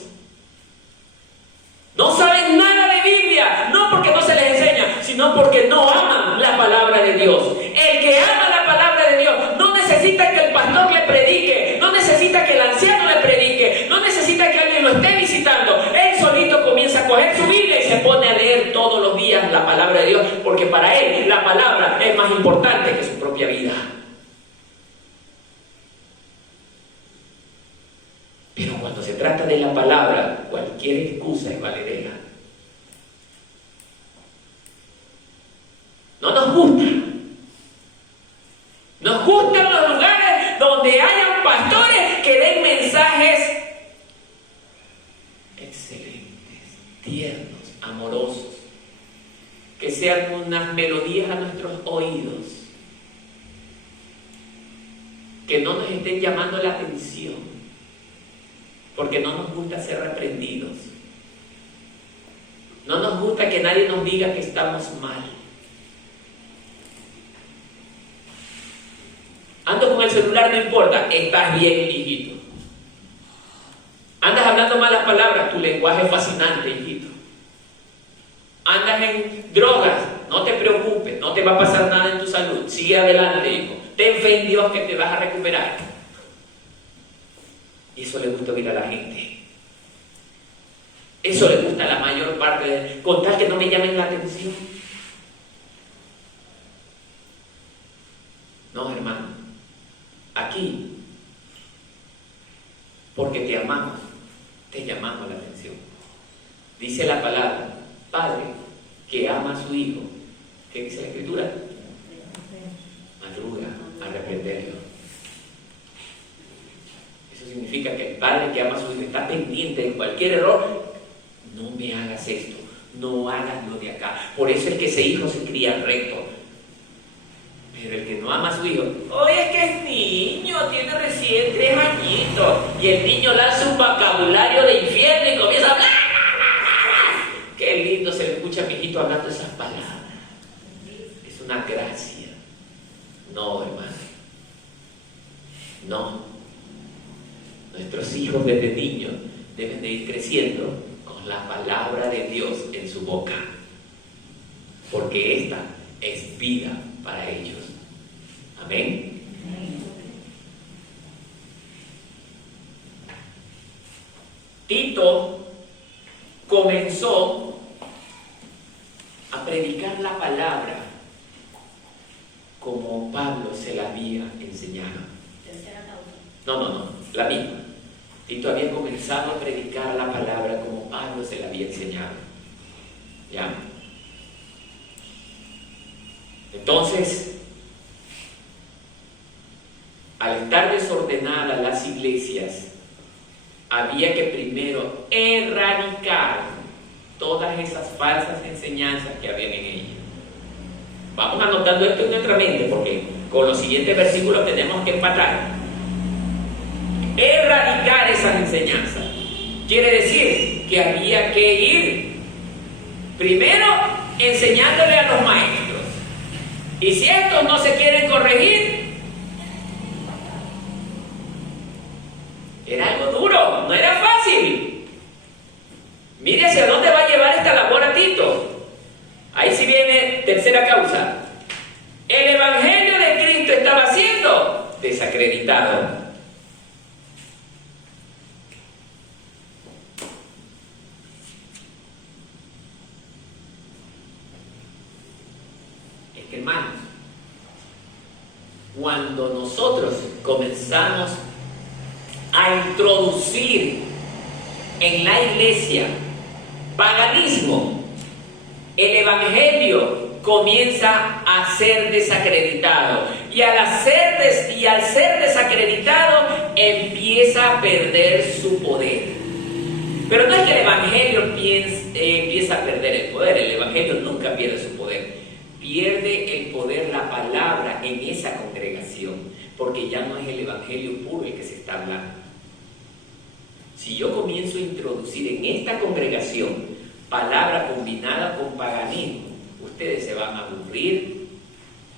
No saben nada de Biblia, no porque no se les enseña, sino porque no aman la palabra de Dios. El que ama la palabra de Dios no necesita que el pastor le predique, no necesita que el anciano le predique, no necesita que alguien lo esté visitando. Él solito comienza a coger su Biblia y se pone a leer todos los días la palabra de Dios, porque para él la palabra es más importante que su propia vida. Pero cuando se trata de la palabra, cualquier excusa es valedera. No nos gusta. Nos gustan los lugares donde hayan pastores que den mensajes excelentes, tiernos, amorosos, que sean unas melodías a nuestros oídos, que no nos estén llamando la atención, porque no nos gusta ser reprendidos. No nos gusta que nadie nos diga que estamos mal. Ando con el celular, no importa, estás bien, hijito. Andas hablando malas palabras, tu lenguaje es fascinante, hijito. Andas en drogas, no te preocupes, no te va a pasar nada en tu salud, sigue adelante, hijo. Ten fe en Dios que te vas a recuperar. Y eso le gusta oír a la gente. Eso le gusta a la mayor parte, con tal que no me llamen la atención. No, hermano. Aquí, porque te amamos, te llamamos la atención. Dice la palabra, padre que ama a su hijo. ¿Qué dice la Escritura? Madruga a reprenderlo. Eso significa que el padre que ama a su hijo está pendiente de cualquier error. No me hagas esto, no hagas lo de acá. Por eso es que ese hijo se cría recto. Pero el que no ama a su hijo, oye, es que es niño, tiene recién 3 añitos, y el niño lanza un vocabulario de infierno y comienza a hablar. Qué lindo se le escucha a mi hijito hablando esas palabras. Es una gracia. No, hermano. No. Nuestros hijos desde niños deben de ir creciendo con la palabra de Dios en su boca, porque esta es vida para ellos. Amén. Tito comenzó a predicar la palabra como Pablo se la había enseñado. No, la misma. Tito había comenzado a predicar la palabra como Pablo se la había enseñado. ¿Ya? Entonces, ordenadas las iglesias, había que primero erradicar todas esas falsas enseñanzas que habían en ellas. Vamos anotando esto en nuestra mente porque con los siguientes versículos tenemos que empatar. Erradicar esas enseñanzas quiere decir que había que ir primero enseñándole a los maestros, y si estos no se quieren corregir, era algo duro, no era fácil. Mire hacia dónde va a llevar esta labor a Tito. Ahí sí viene tercera causa. El evangelio de Cristo estaba siendo desacreditado. Hermanos, cuando nosotros comenzamos a introducir en la iglesia paganismo, el evangelio comienza a ser desacreditado, y al ser desacreditado empieza a perder su poder. Pero no es que el evangelio empieza a perder el poder. El evangelio nunca pierde su poder. Pierde el poder la palabra en esa congregación, porque ya no es el evangelio puro el que se está hablando. Si yo comienzo a introducir en esta congregación palabra combinada con paganismo, ustedes se van a aburrir,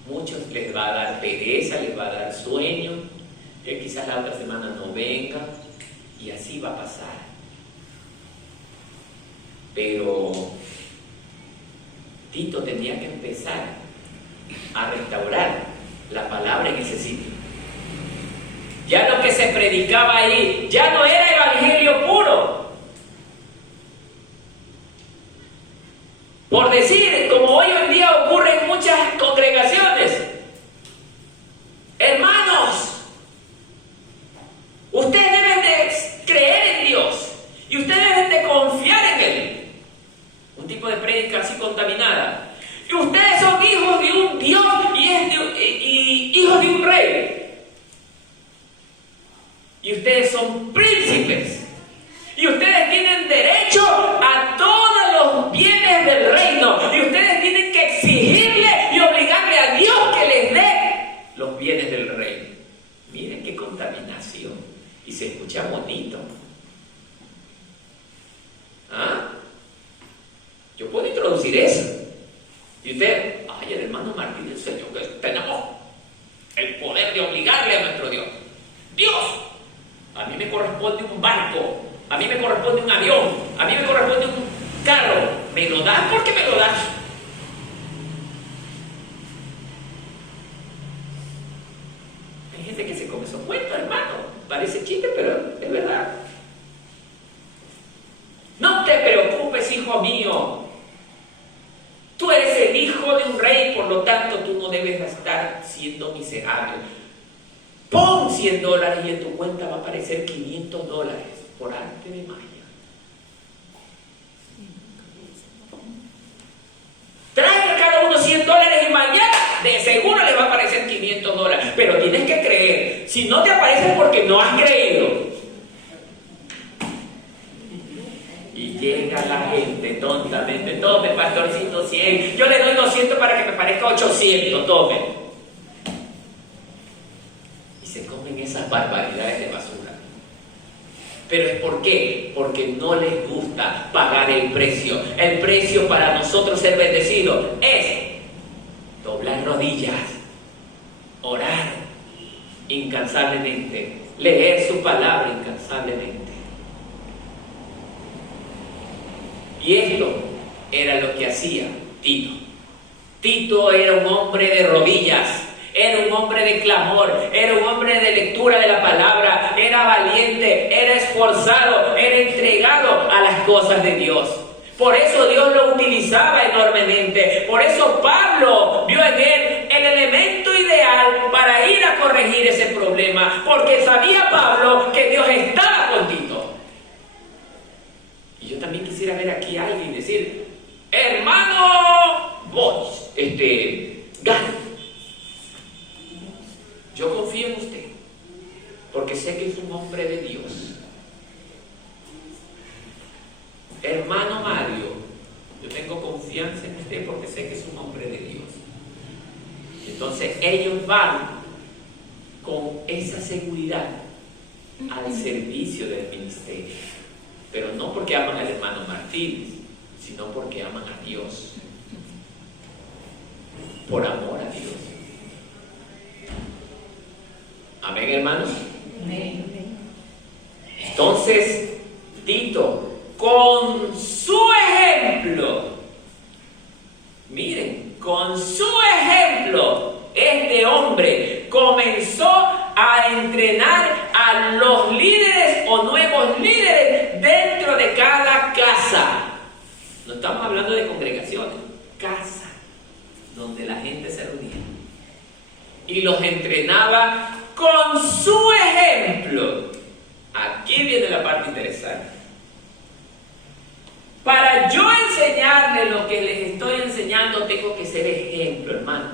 muchos les va a dar pereza, les va a dar sueño, que quizás la otra semana no venga, y así va a pasar. Pero Tito tenía que empezar a restaurar la palabra en ese sitio. Ya lo que se predicaba ahí ya no era evangelio puro. Por decir, como hoy en día ocurre en muchas congregaciones, hermanos, ustedes deben de creer en Dios y ustedes deben de confiar en Él. Un tipo de prédica así contaminada. Y ustedes son hijos de un Dios y hijos de un rey. Y ustedes son príncipes. Y ustedes tienen derecho a todos los bienes del reino. Y ustedes tienen que exigirle y obligarle a Dios que les dé los bienes del reino. Miren qué contaminación. Y se escucha bonito. ¿Ah? Yo puedo introducir eso. Y usted, ay, el hermano Martín enseñó que tenemos el poder de obligarle a nuestro Dios. Dios, a mí me corresponde un barco, a mí me corresponde un avión, a mí me corresponde un carro. ¿Me lo das porque me lo das? Hay gente que se come esos cuentos, hermano. Parece chiste, pero es verdad. No te preocupes, hijo mío. Tú eres el hijo de un rey, por lo tanto tú no debes estar siendo miserable. Pon $100 y en tu cuenta va a aparecer $500 por arte de magia. Trae a cada uno $100 y mañana de seguro le va a aparecer $500. Pero tienes que creer. Si no te aparece porque no has creído. Y llega la gente tontamente, tome pastorcito 100, yo le doy 200 para que me parezca 800, tome. Y se comen esas barbaridades de basura. ¿Pero es por qué? Porque no les gusta pagar el precio. El precio para nosotros ser bendecidos es doblar rodillas, orar incansablemente, leer su palabra incansablemente. Y esto era lo que hacía Tito. Tito era un hombre de rodillas, era un hombre de clamor, era un hombre de lectura de la palabra, era valiente, era esforzado, era entregado a las cosas de Dios. Por eso Dios lo utilizaba enormemente. Por eso Pablo vio en él el elemento ideal para ir a corregir ese problema, porque sabía Pablo que Dios estaba con Tito. Y yo también quisiera ver aquí a alguien y decir, hermano Gana, yo confío en usted. porque sé que es un hombre de Dios. Hermano Mario, yo tengo confianza en usted porque sé que es un hombre de Dios. Entonces ellos van con esa seguridad al servicio del ministerio, pero no porque aman al hermano Martínez, sino porque aman a Dios, por amor a Dios. Amén, hermanos. Amén. Entonces Tito, con su ejemplo, miren, con su ejemplo, este hombre comenzó a entrenar a los líderes o nuevos líderes dentro de cada casa. No estamos hablando de congregaciones, casa, donde la gente se reunía. Y los entrenaba con su ejemplo. Aquí viene la parte interesante. Para yo enseñarles lo que les estoy enseñando, tengo que ser ejemplo, hermanos.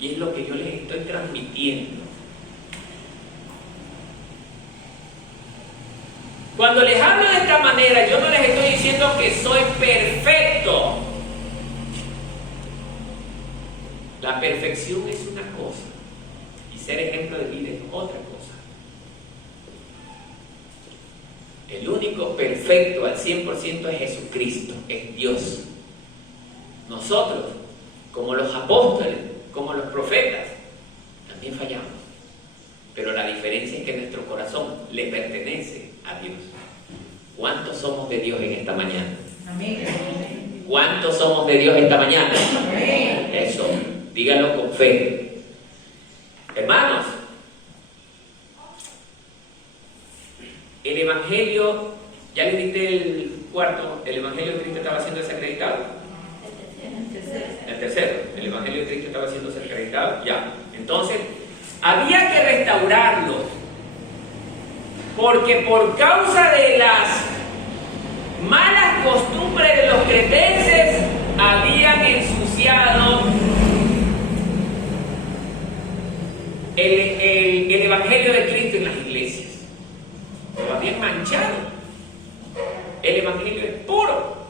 Y es lo que yo les estoy transmitiendo. Cuando les hablo de esta manera, yo no les estoy diciendo que soy perfecto. La perfección es una cosa y ser ejemplo de vida es otra cosa. El único perfecto al 100% es Jesucristo, es Dios. Nosotros, como los apóstoles, como los profetas, también fallamos. Pero la diferencia es que nuestro corazón le pertenece a Dios. ¿Cuántos somos de Dios en esta mañana? Amén. ¿Cuántos somos de Dios esta mañana? Amén. Eso, díganlo con fe. Hermanos, el Evangelio, ya les dije el cuarto, el Evangelio de Cristo estaba siendo desacreditado. El tercero, el Evangelio de Cristo estaba siendo desacreditado, ya. Entonces, había que restaurarlo, porque por causa de las malas costumbres de los cretenses, habían ensuciado el Evangelio de Cristo en las iglesias. Lo habían manchado. El Evangelio es puro.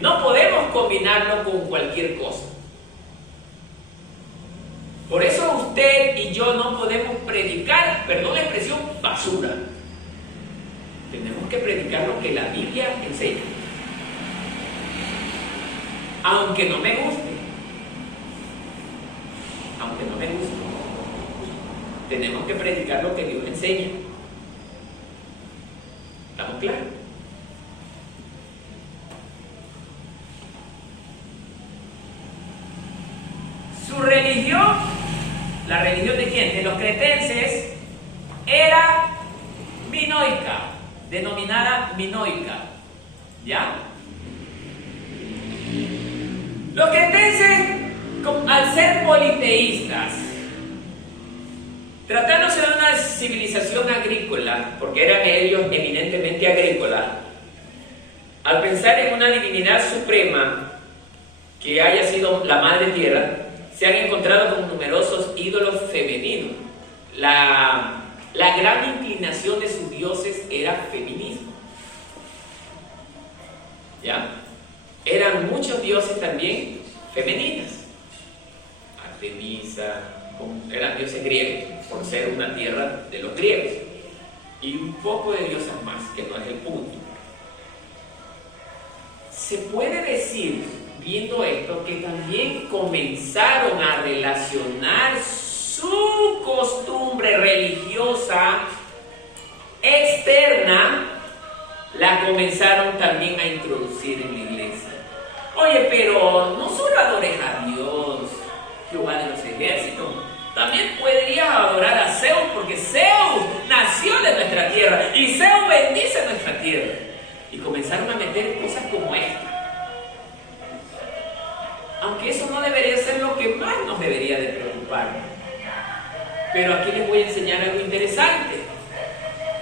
No podemos combinarlo con cualquier cosa. Por eso usted y yo no podemos predicar, perdón la expresión, basura. Tenemos que predicar lo que la Biblia enseña. Aunque no me guste. Aunque no me guste. Tenemos que predicar lo que Dios enseña. ¿Estamos claros? Su religión, la religión de quién? De los cretenses, era minoica, denominada minoica. ¿Ya? Los cretenses, al ser politeístas, tratándose de una civilización agrícola, porque eran ellos eminentemente agrícolas, al pensar en una divinidad suprema que haya sido la madre tierra, se han encontrado con numerosos ídolos femeninos. La gran inclinación de sus dioses era feminismo. ¿Ya? Eran muchos dioses también femeninas. Artemisa, eran dioses griegos, por ser una tierra de los griegos. Y un poco de diosas más, que no es el punto. Se puede decir, viendo esto, que también comenzaron a relacionar su costumbre religiosa externa, la comenzaron también a introducir en la iglesia. Oye, pero no solo adores a Dios, Jehová de los ejércitos, también podrías adorar a Zeus, porque Zeus nació de nuestra tierra y Zeus bendice nuestra tierra. Y comenzaron a meter cosas como esta. Aunque eso no debería ser lo que más nos debería de preocupar. Pero aquí les voy a enseñar algo interesante.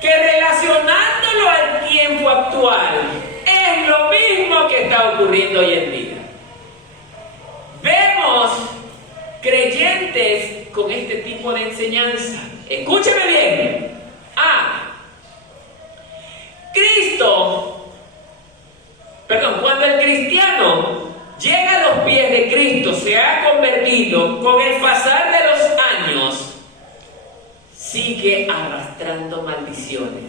Que relacionándolo al tiempo actual, es lo mismo que está ocurriendo hoy en día. Vemos creyentes con este tipo de enseñanza. Escúcheme bien. Cuando el cristiano llega a los pies de Cristo, se ha convertido, con el pasar de los años, sigue arrastrando maldiciones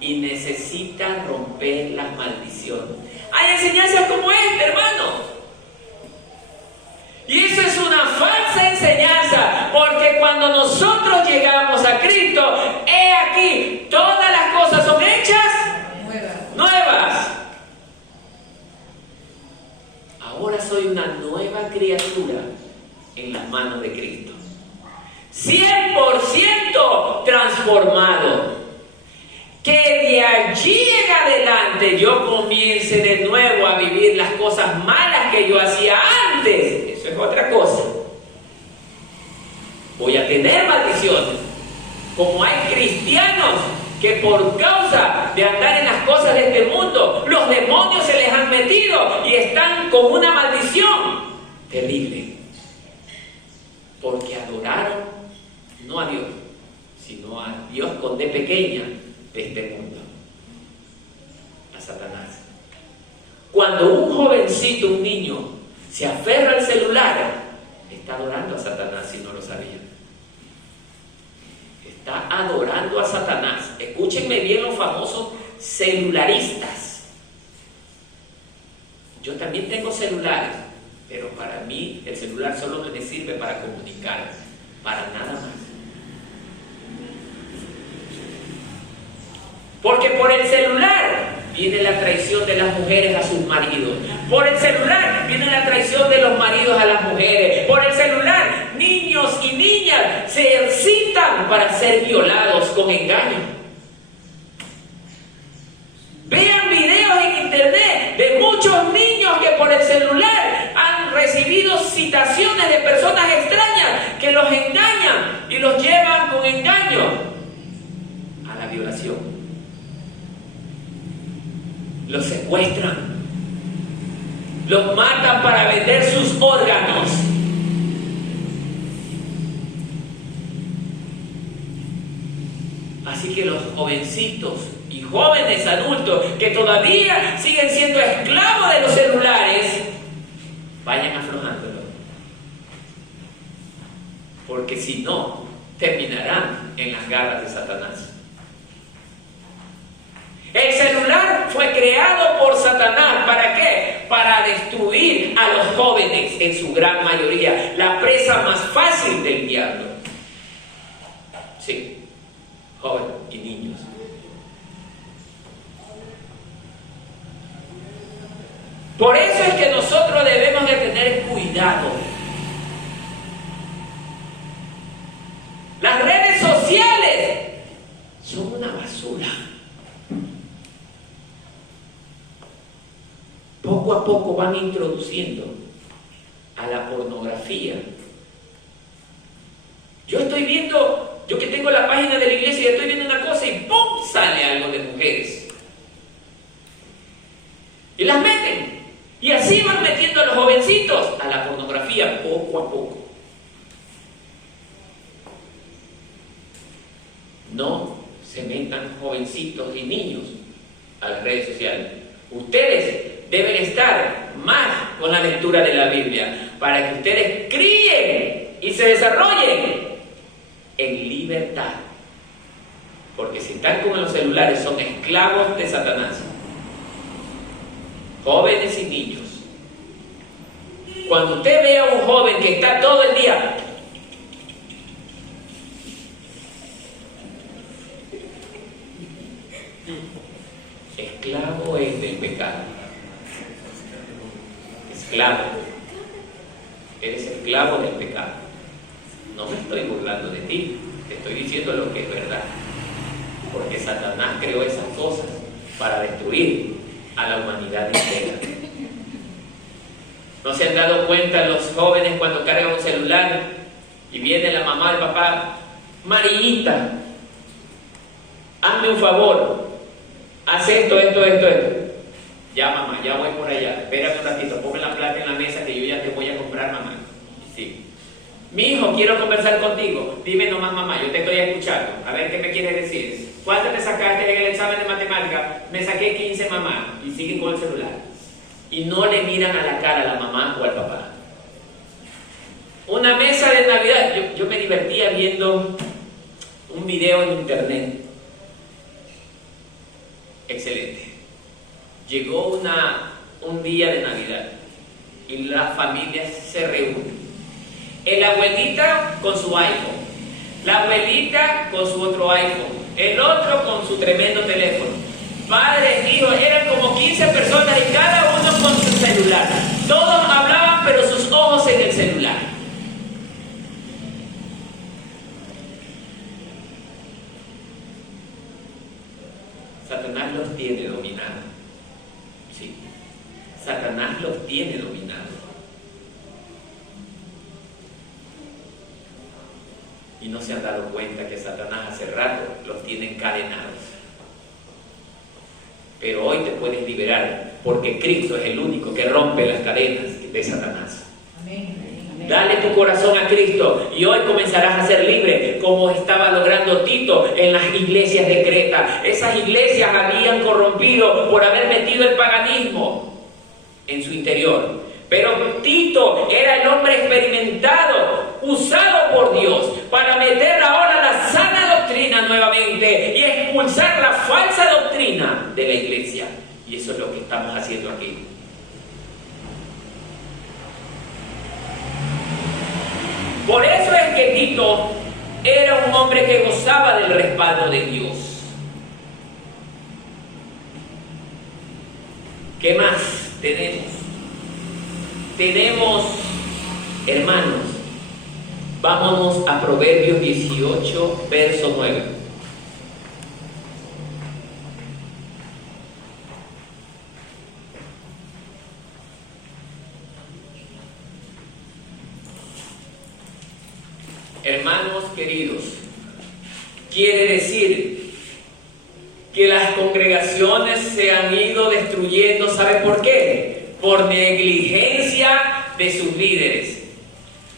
y necesita romper las maldiciones. Hay enseñanzas como esta, hermano. Y eso es una falsa enseñanza, porque cuando nosotros llegamos a Cristo, he aquí, todas las cosas son hechas nuevas. Ahora soy una nueva criatura en las manos de Cristo. 100% transformado. Que de allí en adelante yo comience de nuevo a vivir las cosas malas que yo hacía antes. Eso es otra cosa. Voy a tener maldiciones. Como hay cristianos que por causa de andar en las cosas de este mundo, los demonios se les han metido y están con una maldición terrible. Porque adoraron no a Dios, sino a Dios con D pequeña de este mundo, a Satanás. Cuando un jovencito, un niño, se aferra al celular, está adorando a Satanás si no lo sabía. Está adorando a Satanás. Escúchenme bien los famosos celularistas. Yo también tengo celulares, pero para mí el celular solo me sirve para comunicar, para nada más. Porque por el celular viene la traición de las mujeres a sus maridos. Por el celular viene la traición de los maridos a las mujeres. Por el celular, niños y niñas se excitan para ser violados con engaño. Vean videos en internet de muchos niños que por el celular han recibido citaciones de personas extrañas que los engañan y los llevan con engaño a la violación. Los secuestran, los matan para vender sus órganos. Así que los jovencitos y jóvenes adultos que todavía siguen siendo esclavos de los celulares, vayan aflojándolo. Porque si no, terminarán en las garras de Satanás. El celular fue creado por Satanás. ¿Para qué? Para destruir a los jóvenes en su gran mayoría. La presa más fácil del diablo. Sí, jóvenes y niños. Por eso es que nosotros debemos de tener cuidado. Las redes sociales son una basura. Poco a poco van introduciendo a la pornografía. Yo estoy viendo, yo que tengo la página de la iglesia, estoy viendo una cosa y ¡pum! Sale algo de mujeres. Y las meten. Y así van metiendo a los jovencitos a la pornografía poco a poco. No se metan jovencitos y niños a las redes sociales. Ustedes deben estar más con la lectura de la Biblia para que ustedes críen y se desarrollen en libertad. Porque si están con los celulares son esclavos de Satanás. Jóvenes y niños. Cuando usted ve a un joven que está todo el día esclavo es del pecado. Esclavo. Eres esclavo del pecado. No me estoy burlando de ti, te estoy diciendo lo que es verdad. Porque Satanás creó esas cosas para destruir a la humanidad entera. ¿No se han dado cuenta los jóvenes cuando cargan un celular y viene la mamá, el papá? Marillita, hazme un favor, haz esto. Ya mamá, ya voy por allá, espérame un ratito, ponme la plata en la mesa que yo ya te voy a comprar, mamá. Sí. Mi hijo, quiero conversar contigo. Dime nomás, mamá, yo te estoy escuchando. A ver qué me quieres decir. ¿Cuánto te sacaste en el examen de matemática? Me saqué 15, mamá. Y siguen con el celular. Y no le miran a la cara a la mamá o al papá. Una mesa de Navidad. Yo me divertía viendo un video en internet. Excelente. Llegó un día de Navidad y las familias se reúnen. El abuelita con su iPhone, la abuelita con su otro iPhone, el otro con su tremendo teléfono. Padres, hijos, eran como 15 personas y cada uno con su celular. Todos hablaban, pero sus ojos en el celular. Satanás los tiene dominados. Sí, Satanás los tiene dominados. Y no se han dado cuenta que Satanás hace rato los tiene encadenados. Pero hoy te puedes liberar, porque Cristo es el único que rompe las cadenas de Satanás. Amén. Dale tu corazón a Cristo y hoy comenzarás a ser libre, como estaba logrando Tito en las iglesias de Creta. Esas iglesias habían corrompido por haber metido el paganismo en su interior. Pero Tito era el hombre experimentado, usado por Dios para meter ahora la sana doctrina nuevamente y expulsar la falsa doctrina de la iglesia. Y eso es lo que estamos haciendo aquí. Por eso es que Tito era un hombre que gozaba del respaldo de Dios. ¿Qué más tenemos? Tenemos, hermanos, vámonos a Proverbios 18, verso 9. Hermanos queridos, quiere decir que las congregaciones se han ido destruyendo. ¿Sabe por qué? Por negligencia de sus líderes.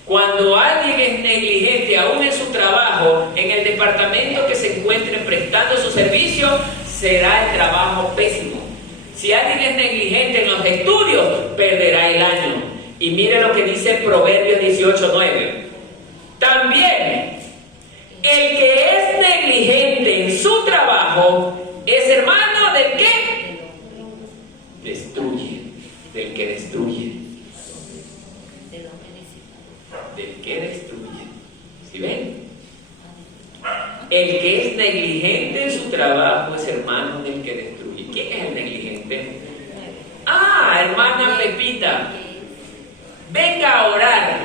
Cuando alguien es negligente, aún en su trabajo, en el departamento que se encuentre prestando su servicio, será el trabajo pésimo. Si alguien es negligente en los estudios, perderá el año. Y mire lo que dice Proverbios 18:9. También, el que es negligente en su trabajo es hermano del que destruye, del que destruye, del que destruye. ¿Sí ven? El que es negligente en su trabajo es hermano del que destruye. ¿Quién es el negligente? Hermana Pepita, venga a orar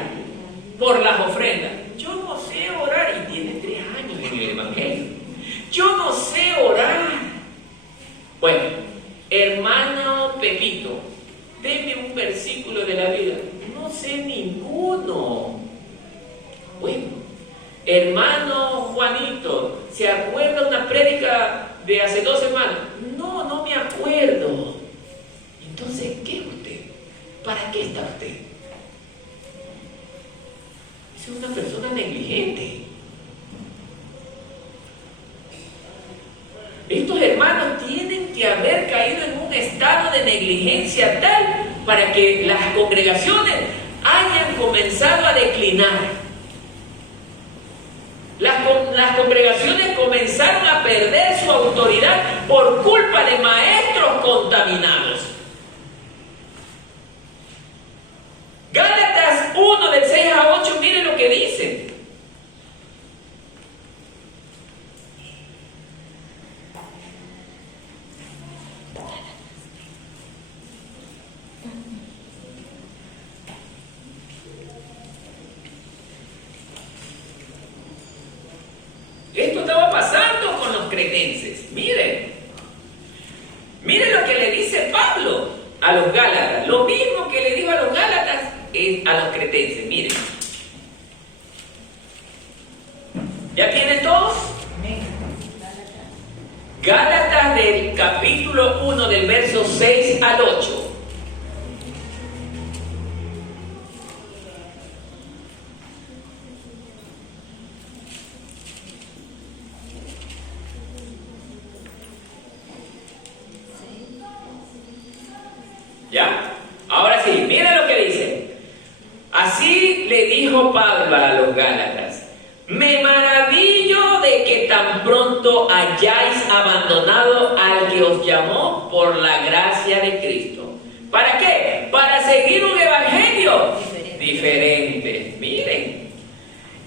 por las ofrendas. Yo no sé orar, y tiene 3 años en el Evangelio. Yo no sé orar. Bueno, hermano Pepito, deme un versículo de la Biblia. No sé ninguno. Bueno, hermano Juanito, ¿se acuerda una prédica de hace 2 semanas? No me acuerdo. Entonces, ¿qué es usted? ¿Para qué está usted? Es una persona negligente. Estos hermanos tienen que haber caído en un estado de negligencia tal para que las congregaciones hayan comenzado a declinar. Las congregaciones comenzaron a perder su autoridad por culpa de maestros contaminados. Gálatas 1, del 6 a 8, miren lo que dice. Esto estaba pasando con los cretenses. Miren lo que le dice Pablo a los Gálatas. Lo mismo que le dijo a los Gálatas es a los cretenses. Miren. ¿Ya tienen todos? Gálatas del capítulo 1, del verso 6 al 8. ¿Ya? Ahora sí, miren lo que dice. Así le dijo Pablo a los Gálatas: me maravillo de que tan pronto hayáis abandonado al que os llamó por la gracia de Cristo. ¿Para qué? Para seguir un evangelio diferente. Miren,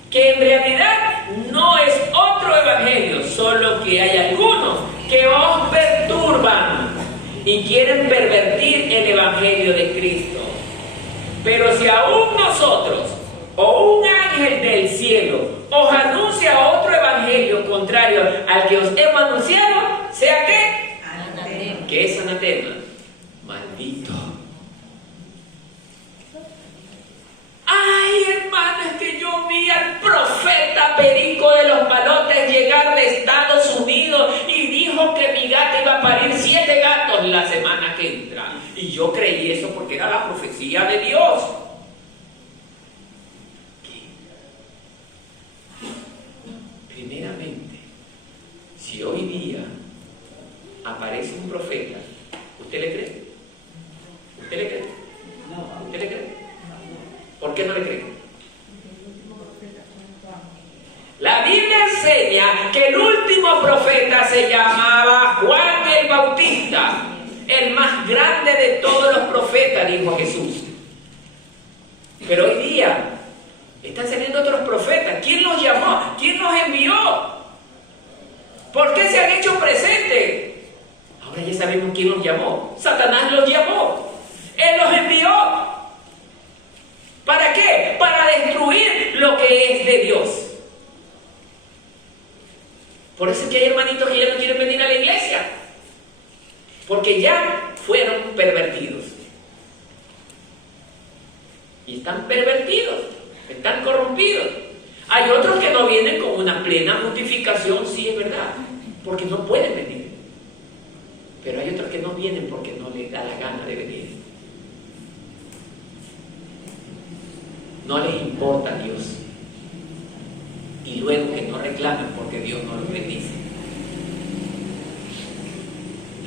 que en realidad no es otro evangelio, solo que hay algunos que os perturban y quieren pervertir el evangelio de Cristo. Pero si aún nosotros o un ángel del cielo os anuncia otro evangelio contrario al que os hemos anunciado, ¿sea qué? Anatema. ¿Qué es anatema? Maldito. Ay, hermanas, que yo vi al profeta Perico de los Palotes llegar de Estados Unidos y dijo que mi gata iba a parir 7 gatos la semana que entra. Y yo creí eso porque era la profecía de Dios. Primeramente, si hoy día aparece un profeta, ¿usted le cree? ¿Usted le cree? ¿Usted le cree? ¿Por qué no le cree? La Biblia enseña que el último profeta se llamaba Juan el Bautista, el más grande de todos los profetas, dijo Jesús. Pero hoy día están saliendo otros profetas. ¿Quién los llamó? ¿Quién los envió? ¿Por qué se han hecho presentes? Ahora ya sabemos quién los llamó. Satanás los llamó. Él los envió. ¿Para qué? Para destruir lo que es de Dios. Por eso es que hay hermanitos que ya no quieren venir a la iglesia, porque ya fueron pervertidos. Y están pervertidos, están corrompidos. Hay otros que no vienen con una plena justificación, sí es verdad, porque no pueden venir. Pero hay otros que no vienen porque no les da la gana de venir. No les importa Dios. Y luego que no reclamen porque Dios no los bendice.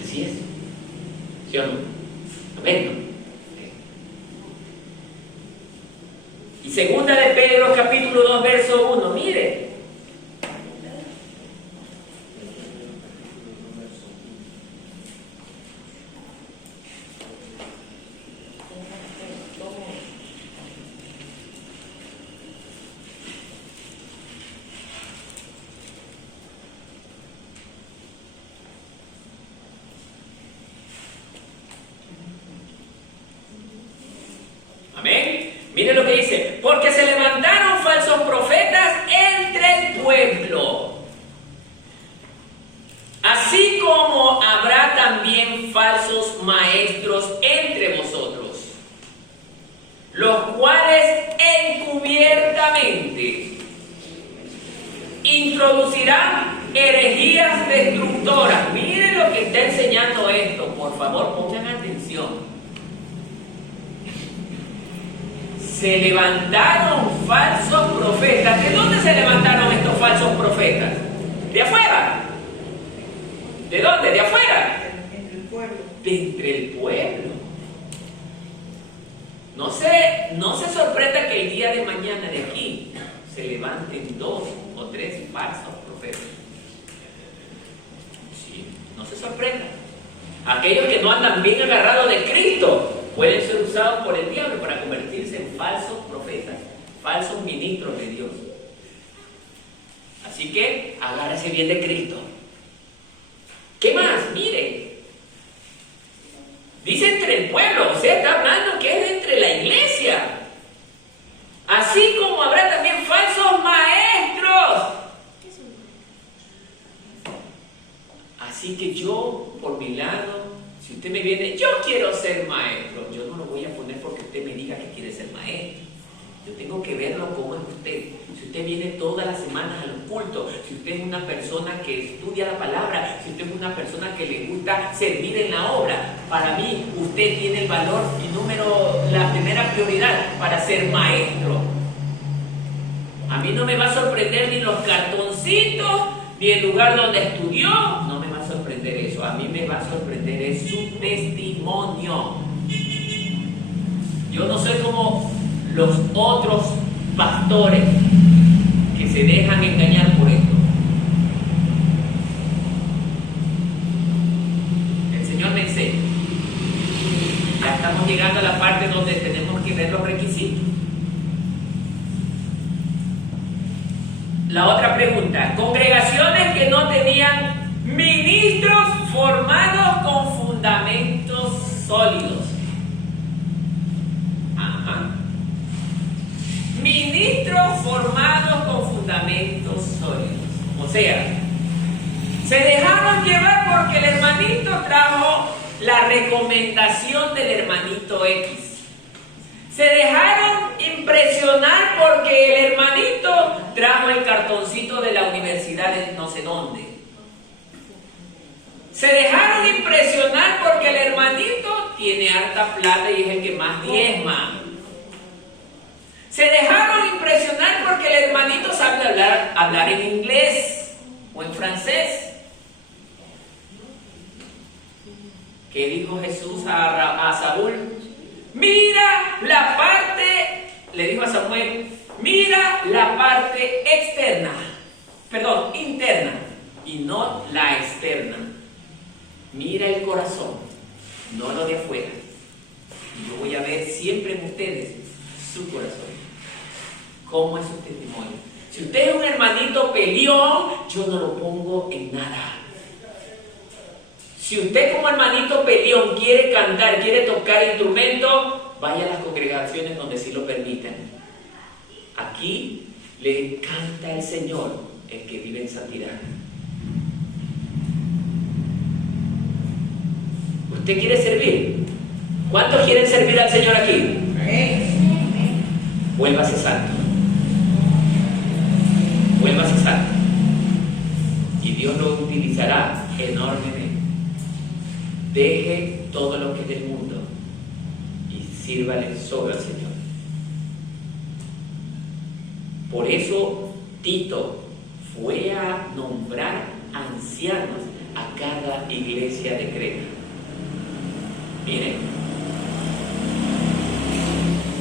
Así es. ¿Sí o no? Amén, ¿no? Y segunda de Pedro, capítulo 2, verso 1. Mire. Amén. Mire lo que dice: porque se levantaron falsos profetas entre el pueblo, así como habrá también falsos maestros entre vosotros, los cuales encubiertamente introducirán herejías destructoras. Mire lo que está enseñando esto, por favor pongan atención. Se levantaron falsos profetas. ¿De dónde se levantaron estos falsos profetas? ¿De afuera? ¿De dónde? ¿De afuera? Entre el pueblo. De entre el pueblo. No se sorprenda que el día de mañana de aquí se levanten 2 o 3 falsos profetas. Sí, no se sorprenda. Aquellos que no andan bien agarrados de Cristo pueden ser usados por el diablo para convertirse en falsos profetas, falsos ministros de Dios. Así que agárrese bien de Cristo. ¿Qué más? Mire, dice entre el pueblo, o sea, está hablando que es entre la iglesia. Así como habrá también falsos maestros. Así que yo, por mi lado, si usted me viene, yo quiero ser maestro, yo no lo voy a poner porque usted me diga que quiere ser maestro. Yo tengo que verlo como es usted. Si usted viene todas las semanas a los cultos, si usted es una persona que estudia la palabra, si usted es una persona que le gusta servir en la obra, para mí usted tiene el valor y la primera prioridad para ser maestro. A mí no me va a sorprender ni los cartoncitos, ni el lugar donde estudió, no me va a sorprender eso. A mí me va a sorprender es su testimonio. Yo no soy como los otros pastores que se dejan engañar por esto. El Señor me enseña. Ya estamos llegando a la parte donde tenemos que ver los requisitos. La otra pregunta: congregaciones que no tenían ministros formados con fundamentos sólidos. Ajá. Ministros formados con fundamentos sólidos. O sea, se dejaron llevar porque el hermanito trajo la recomendación del hermanito X. Se dejaron impresionar porque el hermanito trajo el cartoncito de la universidad de no sé dónde. Se dejaron impresionar porque el hermanito tiene harta plata y es el que más diezma. Se dejaron impresionar porque el hermanito sabe hablar en inglés o en francés. ¿Qué dijo Jesús a Saúl? Mira la parte, le dijo a Samuel, mira la parte interna y no la externa. Mira el corazón, no lo de afuera. Y yo voy a ver siempre en ustedes su corazón. ¿Cómo es su testimonio? Si usted es un hermanito peleón, yo no lo pongo en nada. Si usted como hermanito peleón quiere cantar, quiere tocar instrumento, vaya a las congregaciones donde sí lo permitan. Aquí le canta el Señor, el que vive en santidad. ¿Usted quiere servir? ¿Cuántos quieren servir al Señor aquí? Vuélvase santo. Vuélvase santo. Y Dios lo utilizará enormemente. Deje todo lo que es del mundo y sírvale solo al Señor. Por eso Tito fue a nombrar ancianos a cada iglesia de Creta. Miren,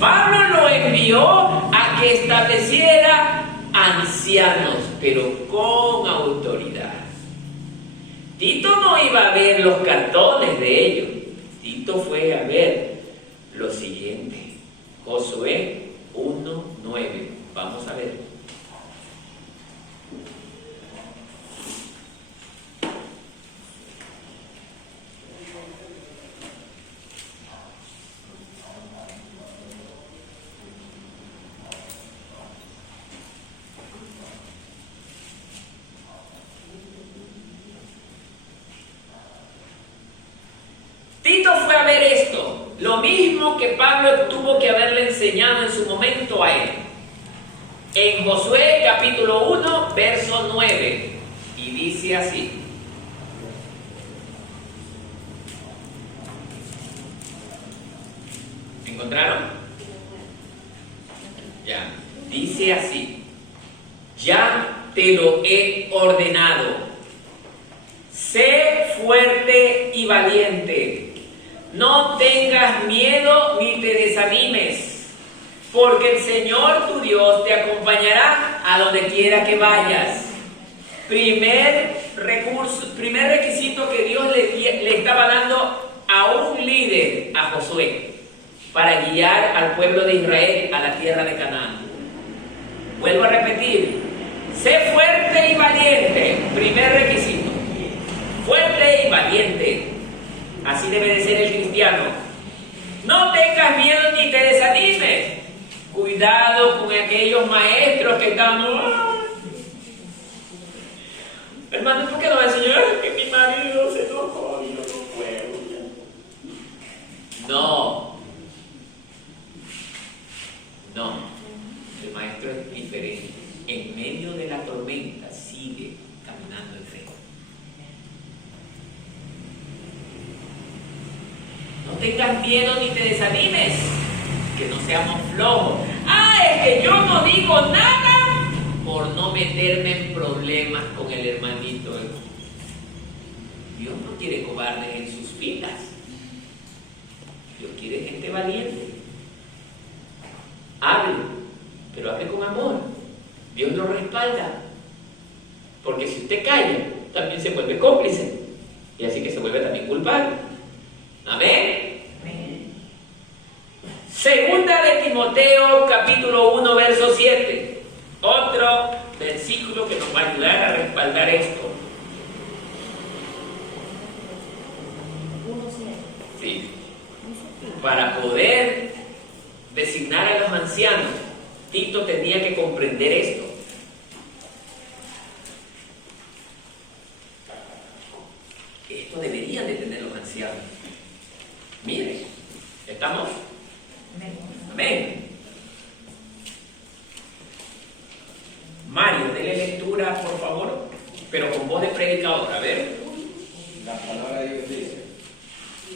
Pablo lo envió a que estableciera ancianos, pero con autoridad. Tito no iba a ver los cartones de ellos. Tito fue a ver lo siguiente. Josué 1:9. Vamos a ver. Tito fue a ver esto, lo mismo que Pablo tuvo que haberle enseñado en su momento a él. En Josué capítulo 1, verso 9, y dice así. ¿Encontraron? Ya, dice así: ya te lo he ordenado, sé fuerte y valiente. No tengas miedo ni te desanimes, porque el Señor tu Dios te acompañará a donde quiera que vayas. Primer requisito que Dios le estaba dando a un líder, a Josué, para guiar al pueblo de Israel a la tierra de Canaán. Vuelvo a repetir: sé fuerte y valiente. Primer requisito: fuerte y valiente. Así debe de ser el cristiano. No tengas miedo ni te desanimes. Cuidado con aquellos maestros que están... Hermano, ¿por qué no va a enseñar? Que mi marido se enojó y yo no puedo. No. El maestro es diferente. En medio de la tormenta sigue caminando en fe. No tengas miedo ni te desanimes, que no seamos flojos. Es que yo no digo nada por no meterme en problemas con el hermanito. Dios no quiere cobardes en sus filas. Dios quiere gente valiente. espalda. Porque si usted calla, también se vuelve cómplice. Y así que se vuelve también culpable. Amén. Amén. Segunda de Timoteo, capítulo 1, verso 7. Otro versículo que nos va a ayudar a respaldar esto. 1:7. Sí. Para poder designar a los ancianos, Tito tenía que comprender esto. Esto deberían de tener los ancianos. Miren, ¿estamos? Amén. Amén. Mario, dele lectura, por favor, pero con voz de predicador. A ver. La palabra de Dios dice: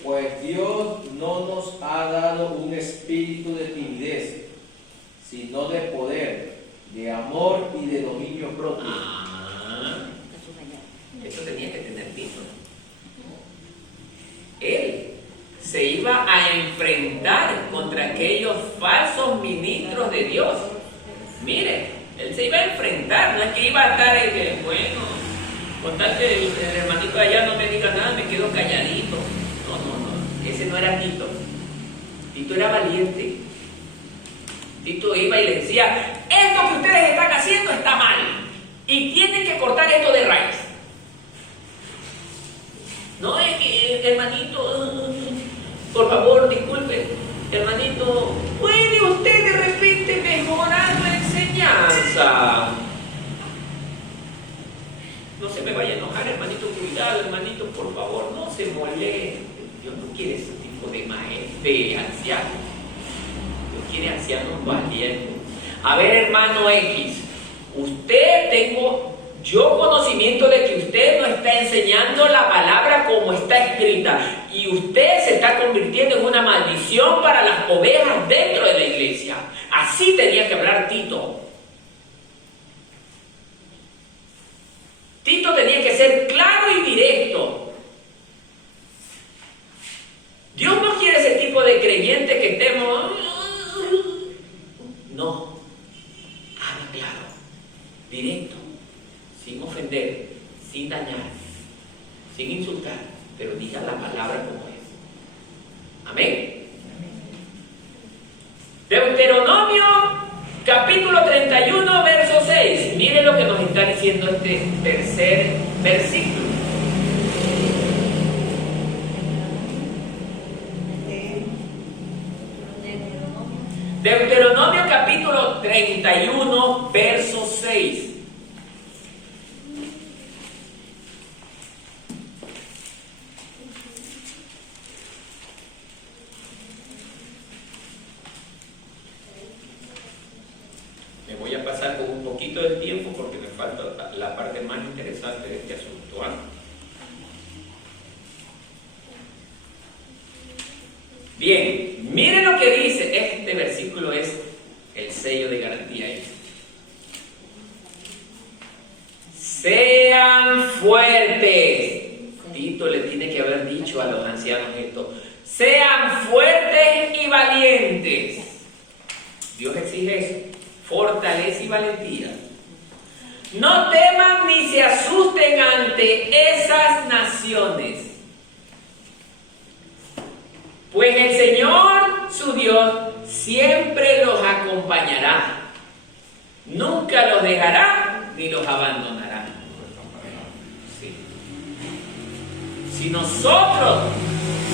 pues Dios no nos ha dado un espíritu de timidez, sino de poder, de amor y de dominio propio. Eso tenía que tener Tito. Él se iba a enfrentar contra aquellos falsos ministros de Dios. Mire, él se iba a enfrentar, no es que iba a estar ahí que, bueno, con tal que el hermanito allá no me diga nada, me quedo calladito. No, ese no era Tito. Tito era valiente. Tito iba y le decía: esto que ustedes están haciendo está mal y tienen que cortar esto de raíz. No es que, hermanito, por favor, disculpe, hermanito, ¿puede usted de repente mejorar la enseñanza? No se me vaya a enojar, hermanito, cuidado, hermanito, por favor, no se moleste. Dios no quiere ese tipo de ancianos. Dios quiere ancianos valientes. A ver, hermano X, tengo yo conocimiento de que usted no está enseñando la palabra como está escrita y usted se está convirtiendo en una maldición para las ovejas dentro de la iglesia. Así tenía que hablar Tito. Tito tenía que ser claro y directo. Dios no quiere ese tipo de creyente que estemos... No. Habla claro, directo, sin ofender, sin dañar, sin insultar, pero diga la palabra como es. Amén. Deuteronomio capítulo 31, verso 6. Mire lo que nos está diciendo este tercer versículo. Deuteronomio capítulo 31, verso 6. Me voy a pasar con un poquito de tiempo porque me falta la parte más interesante de este asunto. Bien, miren lo que dice. Este versículo es el sello de garantía. Sean fuertes. Tito le tiene que haber dicho a los ancianos esto. Sean fuertes y valientes. Dios exige eso. Fortaleza y valentía. No teman ni se asusten ante esas naciones. Pues el Señor, su Dios, siempre los acompañará. Nunca los dejará ni los abandonará. Sí. Si nosotros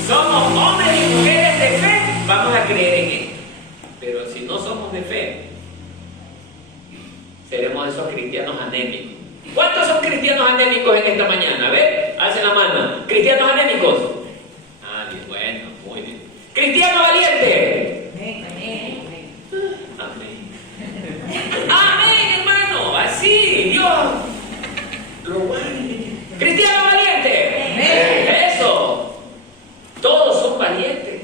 somos hombres y mujeres de fe, vamos a creer en esto. Pero si no somos de fe, seremos esos cristianos anémicos. ¿Cuántos son cristianos anémicos en esta mañana? A ver, alcen la mano. ¿Cristianos anémicos? Bueno, muy bien. ¿Cristiano valiente? Amén. Amén. Amén. Amén, hermano. Así, Dios lo guarde. ¿Cristiano valiente? Amén. Eso. Todos son valientes.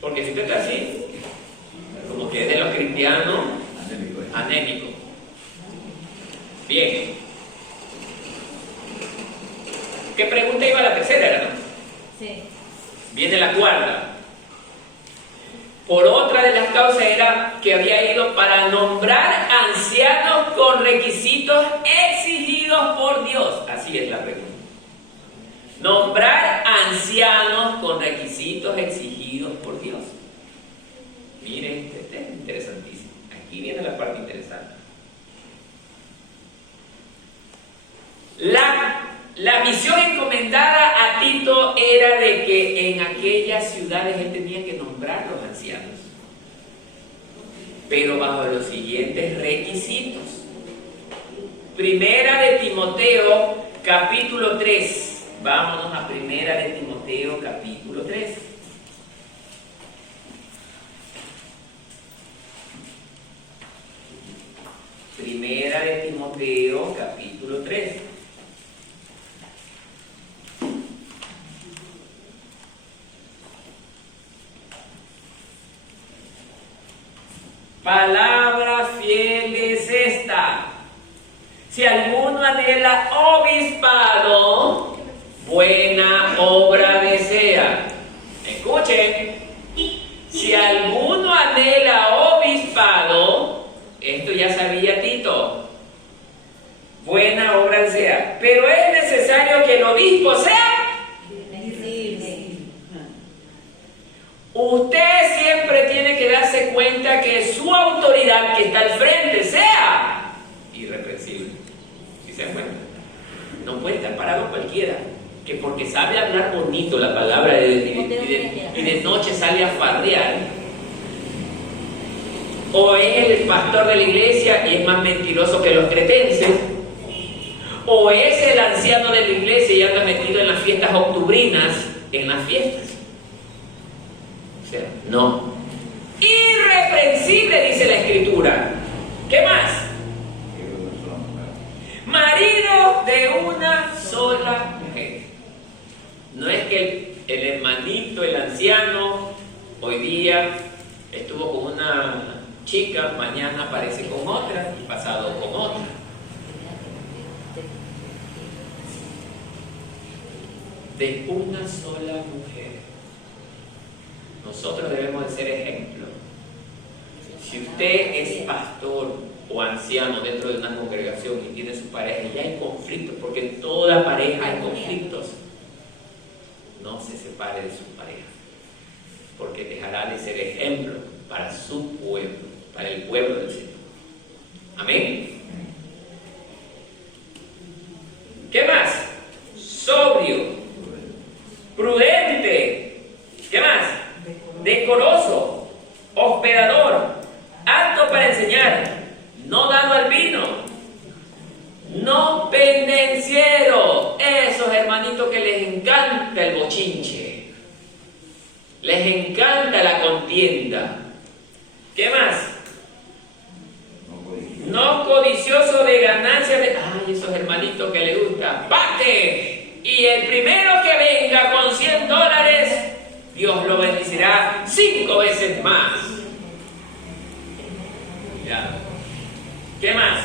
Porque si usted está así, como que es de los cristianos anémicos. Bien. ¿Qué pregunta iba la tercera, no? Sí. Viene la cuarta. Por otra de las causas era que había ido para nombrar ancianos con requisitos exigidos por Dios. Así es la pregunta. Nombrar ancianos con requisitos exigidos por Dios. Miren, este es interesantísimo. Aquí viene la parte interesante. La misión encomendada a Tito era de que en aquellas ciudades él tenía que nombrar los ancianos, pero bajo los siguientes requisitos. Primera de Timoteo, capítulo 3. Vámonos a Primera de Timoteo, capítulo 3. Primera de Timoteo, capítulo 3. Palabra fiel es esta: si alguno anhela obispado, buena obra desea. Escuchen, si alguno anhela obispado, esto ya sabía Tito, buena obra desea, pero es necesario que el obispo sea. Usted siempre tiene que darse cuenta que su autoridad que está al frente sea irreprensible. ¿Sí se dan cuenta? No puede estar parado cualquiera que porque sabe hablar bonito la palabra y de noche sale a farrear, o es el pastor de la iglesia y es más mentiroso que los cretenses, o es el anciano de la iglesia y anda metido en las fiestas octubrinas, en las fiestas. O sea, no. Irreprensible, dice la Escritura. ¿Qué más? Marido de una sola mujer. No es que el hermanito, el anciano, hoy día estuvo con una chica, mañana aparece con otra y pasado con otra. De una sola mujer. Nosotros debemos de ser ejemplo. Si usted es pastor o anciano dentro de una congregación y tiene su pareja y hay conflictos, porque en toda pareja hay conflictos, no se separe de su pareja, porque dejará de ser ejemplo para su pueblo, para el pueblo del Señor. Amén. ¿Qué más? Sobrio, prudente. ¿Qué más? Decoroso, hospedador, apto para enseñar, no dado al vino, no pendenciero. Esos hermanitos que les encanta el bochinche, les encanta la contienda. ¿Qué más? No codicioso de ganancias de... Ay, esos hermanitos que les gusta. ¡Pate! Y el primero que venga con $100, Dios lo bendecirá 5 veces más. ¿Ya? ¿Qué más?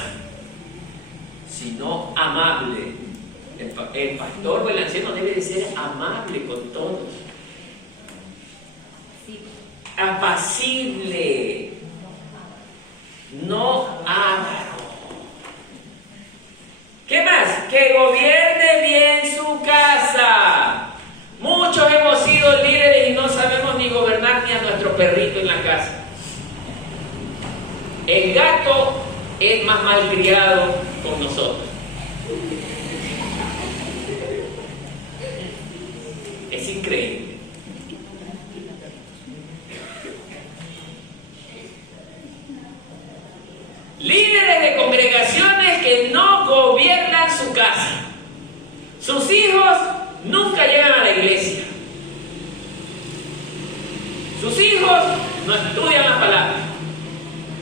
Sino amable. El pastor o el anciano debe de ser amable con todos. Apacible. No avaro. ¿Qué más? Que gobierne bien su casa. Muchos hemos sido líderes y no sabemos ni gobernar ni a nuestro perrito en la casa. El gato es más malcriado con nosotros. Es increíble. Líderes de congregaciones que no gobiernan su casa. Sus hijos nunca llegan a la iglesia. Sus hijos no estudian la palabra,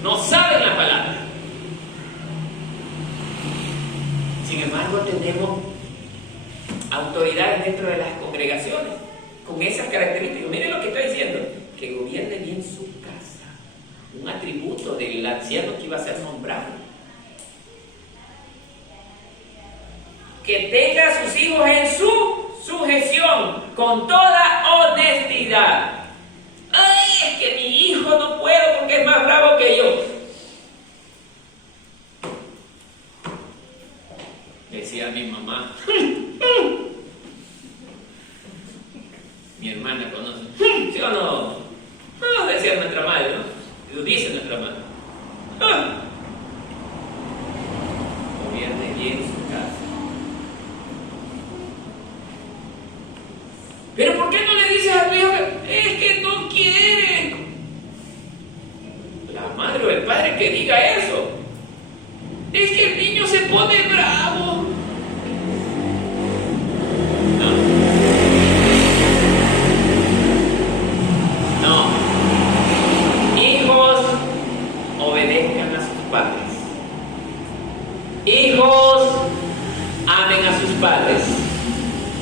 no saben la palabra. Sin embargo, tenemos autoridades dentro de las congregaciones con esas características. Miren lo que estoy diciendo: que gobierne bien su casa, un atributo del anciano que iba a ser nombrado. Que tenga a sus hijos en su sujeción con toda honestidad. Ay, es que mi hijo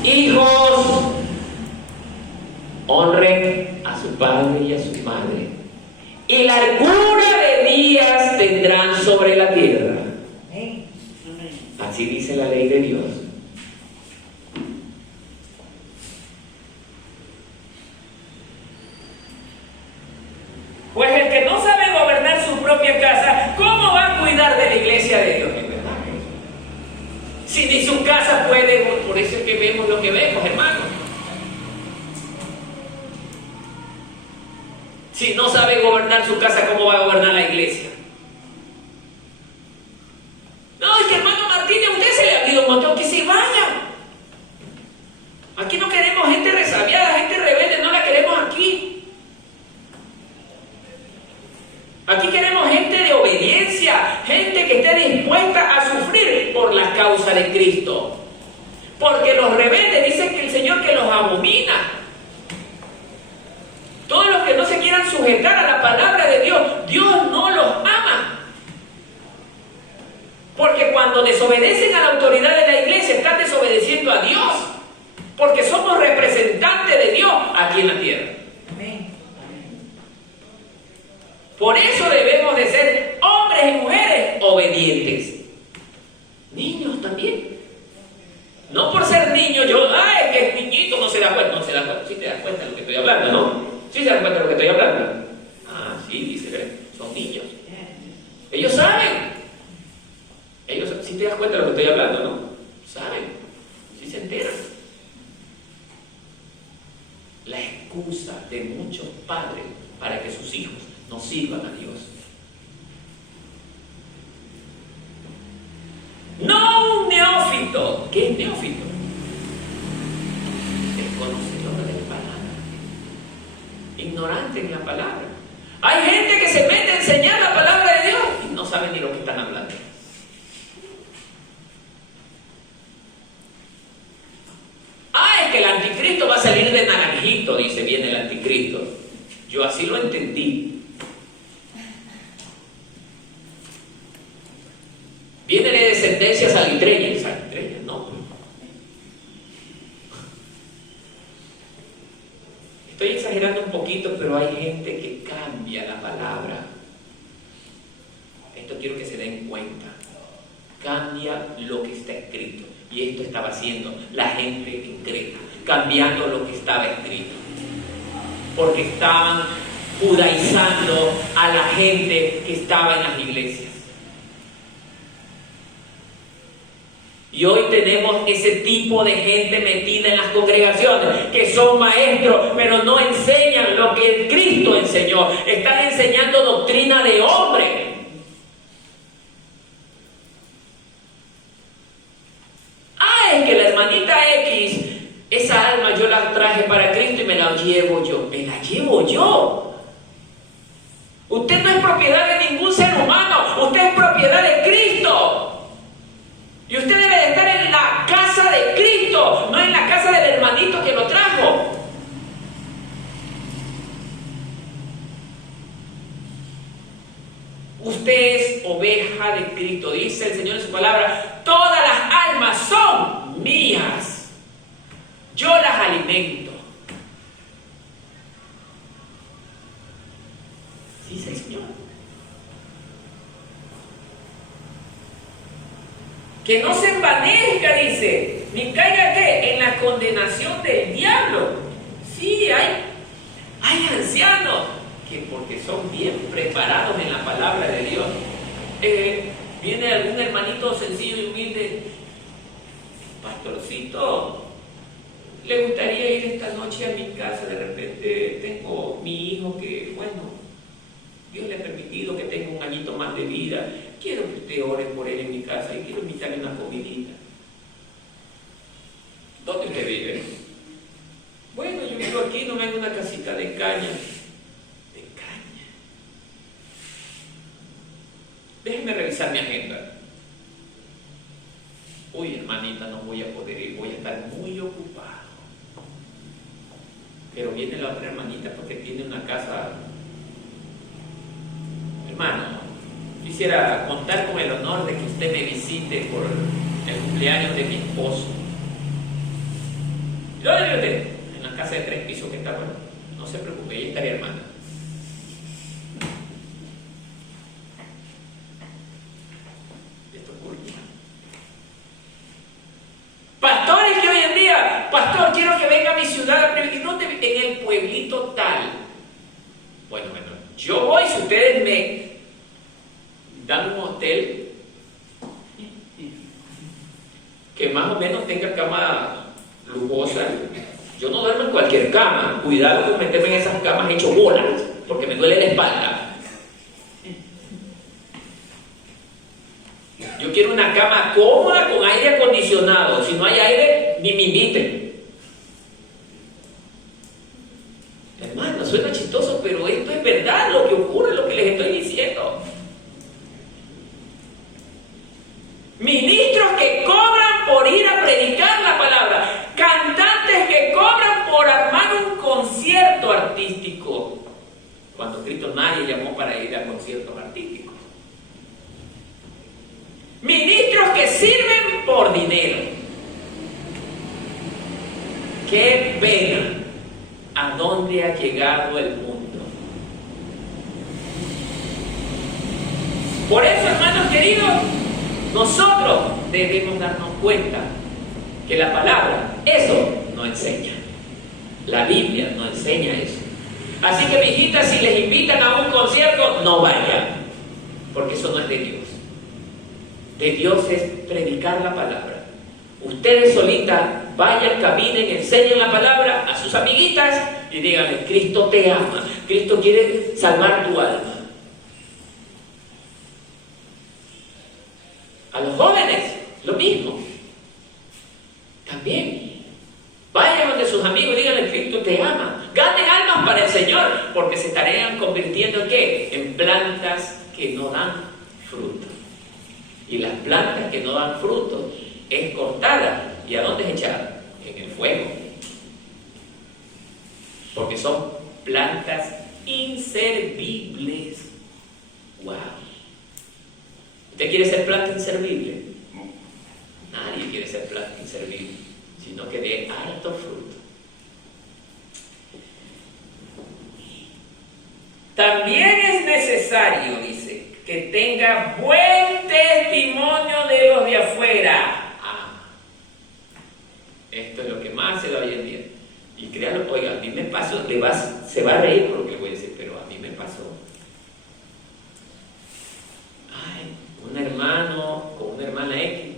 Hijos, honren a su padre y a su madre, y largura de días tendrán sobre la tierra. Así dice la ley de Dios. Pues el que no sabe gobernar su propia casa, ¿cómo va a cuidar de la iglesia de Dios? Si ni su casa puede, por eso es que vemos lo que vemos, hermanos. Si no sabe gobernar su casa, ¿cómo va a gobernar la iglesia? No, es que hermano Martínez, a usted se le ha habido un montón, que se vaya. Aquí no queremos gente resabiada, gente rebelde, no la queremos aquí. Aquí queremos gente de obediencia, gente que esté dispuesta a sufrir por la causa de Cristo. Porque los rebeldes dicen que el Señor que los abomina. Todos los que no se quieran sujetar a la palabra de Dios, Dios no los ama. Porque cuando desobedecen a la autoridad de la iglesia, están desobedeciendo a Dios. Porque somos representantes de Dios aquí en la tierra. Por eso debemos de ser hombres y mujeres obedientes. Niños también. No por ser niño, es que es niñito, no se da cuenta. No se da cuenta. Sí te das cuenta de lo que estoy hablando, ¿no? Sí se dan cuenta de lo que estoy hablando. Ah, sí, dice, son niños. Ellos saben. Ellos, sí te das cuenta de lo que estoy hablando, ¿no? Saben. Sí se enteran. La excusa de muchos padres para que sus hijos no sirvan a Dios. No un neófito. ¿Qué es neófito? Desconocedor de la palabra. Ignorante en la palabra. Hay gente que se mete a enseñar la palabra de Dios y no saben ni lo que están hablando. Es que el anticristo va a salir de naranjito, dice, viene el anticristo. Yo así lo entendí. Viene de descendencia salitreña. Salitreña, no. Estoy exagerando un poquito, pero hay gente que cambia la palabra. Esto quiero que se den cuenta. Cambia lo que está escrito. Y esto estaba haciendo la gente en Creta, cambiando lo que estaba escrito. Porque estaban judaizando a la gente que estaba en las iglesias. Y hoy tenemos ese tipo de gente metida en las congregaciones, que son maestros, pero no enseñan lo que Cristo enseñó. Están enseñando doctrina de hombre. Es que la hermanita X, esa alma yo la traje para Cristo y me la llevo yo. ¿Me la llevo yo? Usted no es propiedad de ningún ser humano, usted es propiedad de Cristo. Y usted debe de estar en la casa de Cristo, no en la casa del hermanito que lo trajo. Usted es oveja de Cristo, dice el Señor en su palabra. Todas las almas son mías. Yo las alimento. Dice el Señor. Que no se envanezca, dice, ni caiga ¿qué? En la condenación del diablo. Sí, hay ancianos que porque son bien preparados en la palabra de Dios, viene algún hermanito sencillo y humilde, pastorcito, ¿le gustaría ir esta noche a mi casa? De repente tengo mi hijo que, bueno, Dios le ha permitido que tenga un añito más de vida, quiero que usted ore por él en mi casa y quiero invitarle una comidita. ¿Dónde usted vive? Bueno, yo vivo aquí, no me hago una casita de caña. Déjeme revisar mi agenda. Uy, hermanita, no voy a poder ir, voy a estar muy ocupado. Pero viene la otra hermanita porque tiene una casa. Hermano, quisiera contar con el honor de que usted me visite por el cumpleaños de mi esposo. Yo en la casa de 3 pisos que está, bueno, no se preocupe, ella estaría hermana. Esto es culpa. Pastores que hoy en día, pastor, quiero que venga a mi ciudad, en el pueblito tal. Bueno, yo voy, si ustedes me dan un hotel que más o menos tenga cama lujosa. Yo no duermo en cualquier cama. Cuidado con meterme en esas camas hecho bolas, porque me duele la espalda. Yo quiero una cama cómoda con aire acondicionado. Si no hay aire, ni me inviten. Hermano, suena chistoso, pero esto es verdad, lo que ocurre, lo que les estoy diciendo. Ministros que cobran por ir a predicar la palabra. Cantantes que cobran por armar un concierto artístico. Cuando Cristo nadie llamó para ir a conciertos artísticos. Ministros que sirven por dinero. ¡Qué pena! ¿A dónde ha llegado el mundo? Por eso, hermanos queridos, nosotros debemos darnos cuenta que la palabra, eso no enseña. La Biblia no enseña eso. Así que, mijitas, si les invitan a un concierto, no vayan, porque eso no es de Dios. De Dios es predicar la palabra. Ustedes solitas vayan, caminen, enseñen la palabra a sus amiguitas y díganle: Cristo te ama, Cristo quiere salvar tu alma. A los jóvenes, lo mismo. También. Vayan donde sus amigos y díganle: Cristo te ama. Ganen almas para el Señor, porque se estarían convirtiendo ¿en qué? En plantas que no dan fruto. Y las plantas que no dan fruto es cortada. ¿Y a dónde es echada? En el fuego. Porque son plantas inservibles. ¡Wow! ¿Usted quiere ser planta inservible? Nadie quiere ser planta inservible, sino que dé harto fruto. También es necesario, dice, que tenga buen testimonio de los de afuera. Esto es lo que más se da hoy en día. Y créanlo, oiga, a mí me pasó, se va a reír por lo que le voy a decir, pero a mí me pasó. Ay, un hermano con una hermana X.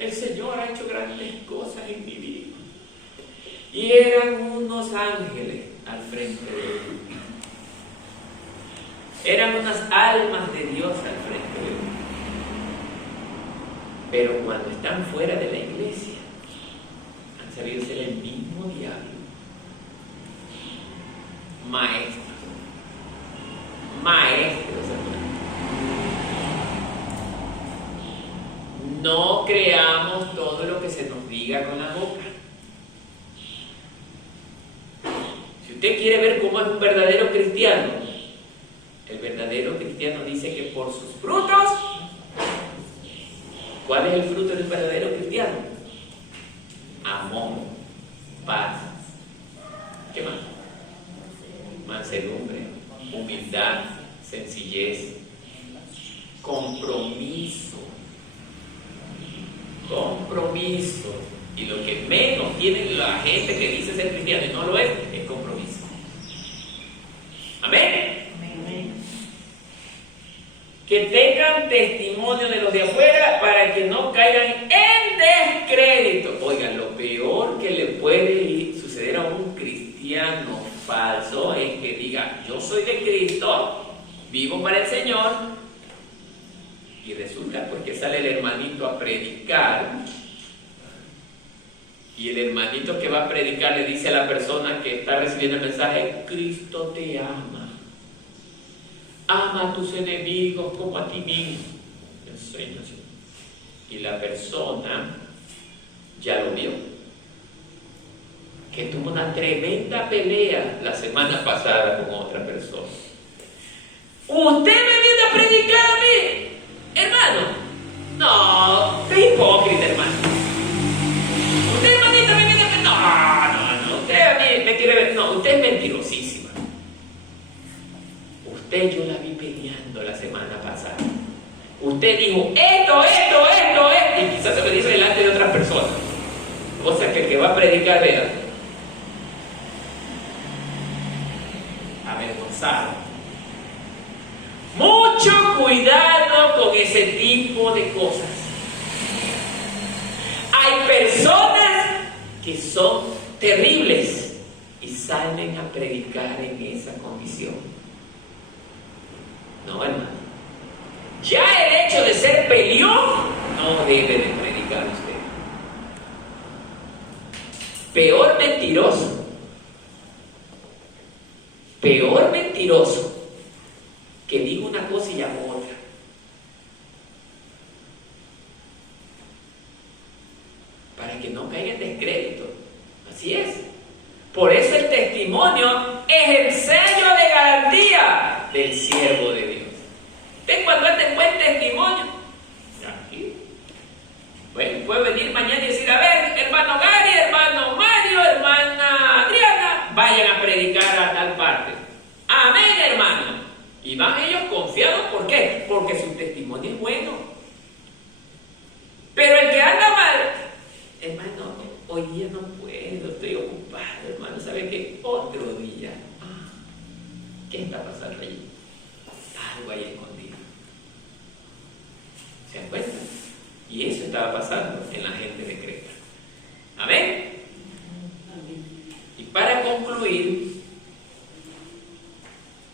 El Señor ha hecho grandes cosas en mi vida. Y eran unos ángeles al frente de él. Eran unas almas de Dios al frente de él. Pero cuando están fuera de la iglesia, han sabido ser el mismo diablo. Maestros, hermanos. No creamos todo lo que se nos diga con la boca. Si usted quiere ver cómo es un verdadero cristiano, el verdadero cristiano dice que por sus frutos. ¿Cuál es el fruto de un verdadero cristiano? Amor, paz. ¿Qué más? Mansedumbre, humildad, sencillez, compromiso. Y lo que menos tiene la gente que dice ser cristiano y no lo es compromiso. Amén. Que tengan testimonio de los de afuera para que no caigan en descrédito. Oigan, lo peor que le puede suceder a un cristiano falso es que diga: yo soy de Cristo, vivo para el Señor, y resulta pues que sale el hermanito a predicar, y el hermanito que va a predicar le dice a la persona que está recibiendo el mensaje: Cristo te ama. Ama a tus enemigos como a ti mismo. Y la persona ya lo vio, que tuvo una tremenda pelea la semana pasada con otra persona. ¿Usted me viene a predicar a mí, hermano? No, qué hipócrita, hermano. dijo esto, y quizás se lo dice delante de otras personas. Cosa que el que va a predicar vea avergonzado. Mucho cuidado con ese tipo de cosas. Hay personas que son terribles y salen a predicar en esa condición. No, hermano. Ya el hecho de ser peleón no debe de predicar usted. Peor mentiroso que diga una cosa y haga otra. Para que no caiga en descrédito. Así es. Por eso el testimonio es el sello de garantía del siervo de Dios. Usted cuando anda en buen testimonio, tranquilo. Bueno, puede venir mañana y decir, a ver, hermano Gary, hermano Mario, hermana Adriana, vayan a predicar a tal parte. Amén, hermano. Y van ellos confiados, ¿por qué? Porque su testimonio es bueno. Pero el que anda mal, hermano, hoy día no puedo, estoy ocupado, hermano, ¿sabe qué? Otro día. ¿Qué está pasando allí? Algo ahí escondido. ¿Se dan cuenta? Y eso estaba pasando en la gente de Creta. ¿Amén? Y para concluir,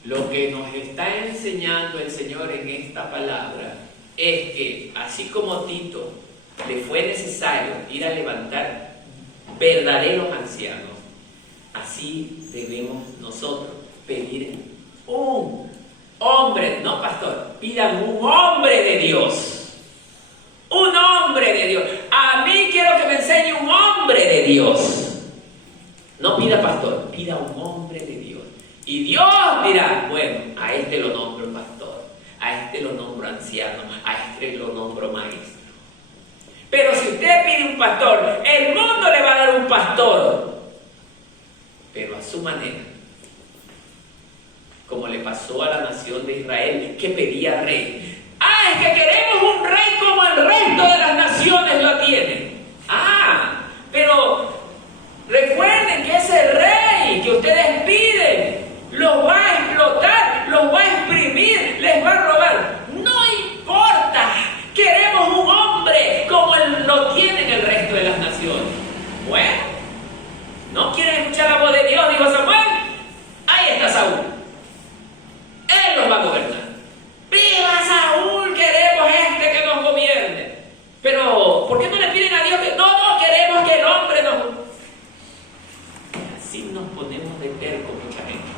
lo que nos está enseñando el Señor en esta palabra es que, así como Tito le fue necesario ir a levantar verdaderos ancianos, así debemos nosotros pedir un hombre, no pastor, pidan un hombre de Dios. Un hombre de Dios. A mí quiero que me enseñe un hombre de Dios. No pida pastor, pida un hombre de Dios. Y Dios dirá, bueno, a este lo nombro pastor, a este lo nombro anciano, a este lo nombro maestro. Pero si usted pide un pastor, el mundo le va a dar un pastor, pero a su manera. Como le pasó a la nación de Israel, que pedía rey. Es que queremos un rey como el resto de las naciones lo tienen. Pero recuerden que ese rey que ustedes piden los va a explotar, los va a exprimir, les va a robar. No importa, queremos un hombre como lo tienen el resto de las naciones. Bueno, ¿no quieren escuchar la voz de Dios? Dijo Samuel. Ahí está Saúl. Él los va a gobernar. ¡Viva Saúl! Queremos gente que nos gobierne. Pero, ¿por qué no le piden a Dios que no queremos que el hombre nos... Así nos ponemos de terco mucha gente.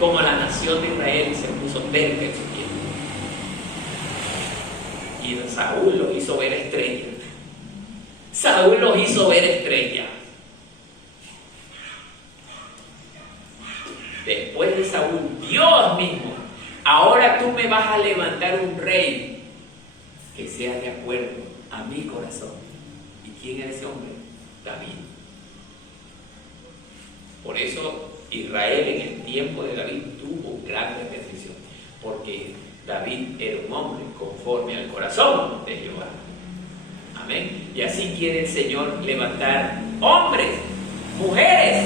Como la nación de Israel se puso terca en su tiempo. Y Saúl los hizo ver estrellas. Saúl los hizo ver estrellas. Después de Saúl, Dios mismo, ahora tú me vas a levantar un rey que sea de acuerdo a mi corazón. ¿Y quién era ese hombre? David. Por eso Israel en el tiempo de David tuvo grandes bendiciones, porque David era un hombre conforme al corazón de Jehová. Amén. Y así quiere el Señor levantar hombres, mujeres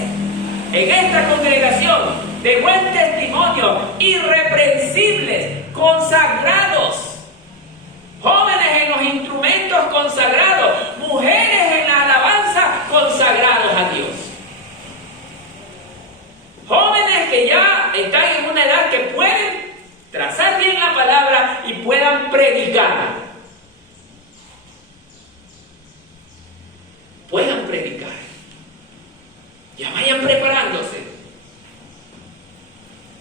en esta congregación de buen testimonio, irreprensibles, consagrados, jóvenes en los instrumentos consagrados, mujeres en la alabanza consagrados a Dios. Jóvenes que ya están en una edad que pueden trazar bien la palabra y puedan predicar. Puedan predicar. Ya vayan preparándose.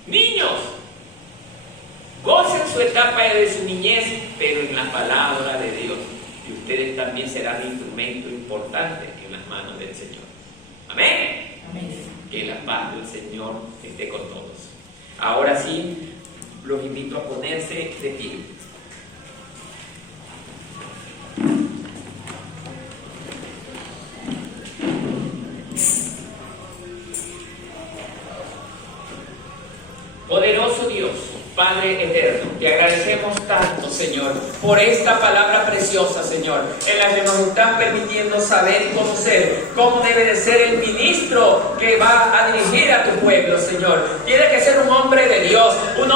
Niños, gocen su etapa de su niñez, pero en la palabra de Dios. Y ustedes también serán un instrumento importante en las manos del Señor. Amén. Amén. Que la paz del Señor esté con todos. Ahora sí, los invito a ponerse de pie. Poderoso Dios, Padre eterno, te agradecemos tanto, Señor, por esta palabra preciosa, Señor, en la que nos estás permitiendo saber y conocer cómo debe de ser el ministro que va a dirigir a tu pueblo, Señor. Tiene que ser un hombre de Dios, un